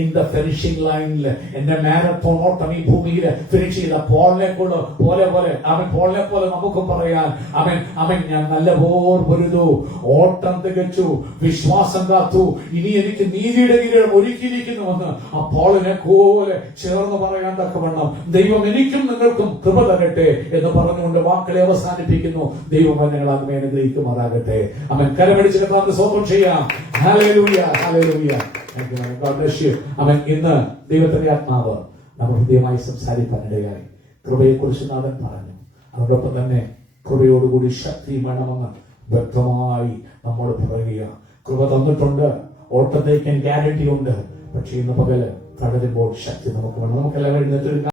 ഇൻ ദ ഫിനിഷിംഗ് ലൈനിൽ എന്റെ മാരത്തോൺ ഓട്ടം ഈ ഭൂമിയിൽ ഫിനിഷ് ചെയ്ത പോളിനെ പോലെ നമുക്ക് പറയാൻ ഞാൻ നല്ല പൊരുതു, ഓട്ടം തികച്ചു, വിശ്വാസം കാത്തു, ഇനി എനിക്ക് നീതിയുടെ കിരീടം ഒരുക്കിയിരിക്കുന്നുവെന്ന് ആ പോളിനെ പോലെ ചേർന്ന് പറയാൻ തക്കവണ്ണം ദൈവം എനിക്കും നിങ്ങൾക്കും കൃപ തരട്ടെ എന്ന് പറഞ്ഞുകൊണ്ട് വാക്കുകളെ അവസാനിപ്പിക്കുന്നു. ദൈവം ഞങ്ങൾ അതിനെ അനുഗ്രഹിക്കുമാറാകട്ടെ. കരമടിച്ച് കർത്താവിന് സ്തോത്രം ചെയ്യാം. Hallelujah, hallelujah. ഇന്ന് ദൈവത്തിന്റെ ആത്മാവ് നമ്മൾ ഹൃദയമായി സംസാരിക്കാനിടയായി. കൃപയെക്കുറിച്ച് നാഥൻ പറഞ്ഞു. അതോടൊപ്പം തന്നെ കൃപയോടുകൂടി ശക്തി വേണമെന്ന് വ്യക്തമായി നമ്മോട് പറയുക. കൃപ തന്നിട്ടുണ്ട്, ഓട്ടത്തേക്ക് ഗ്യാരണ്ടി ഉണ്ട്. പക്ഷെ ഇന്ന് പകല് തളരുമ്പോൾ ശക്തി നമുക്ക് വേണം. നമുക്കെല്ലാം എഴുന്നേറ്റ്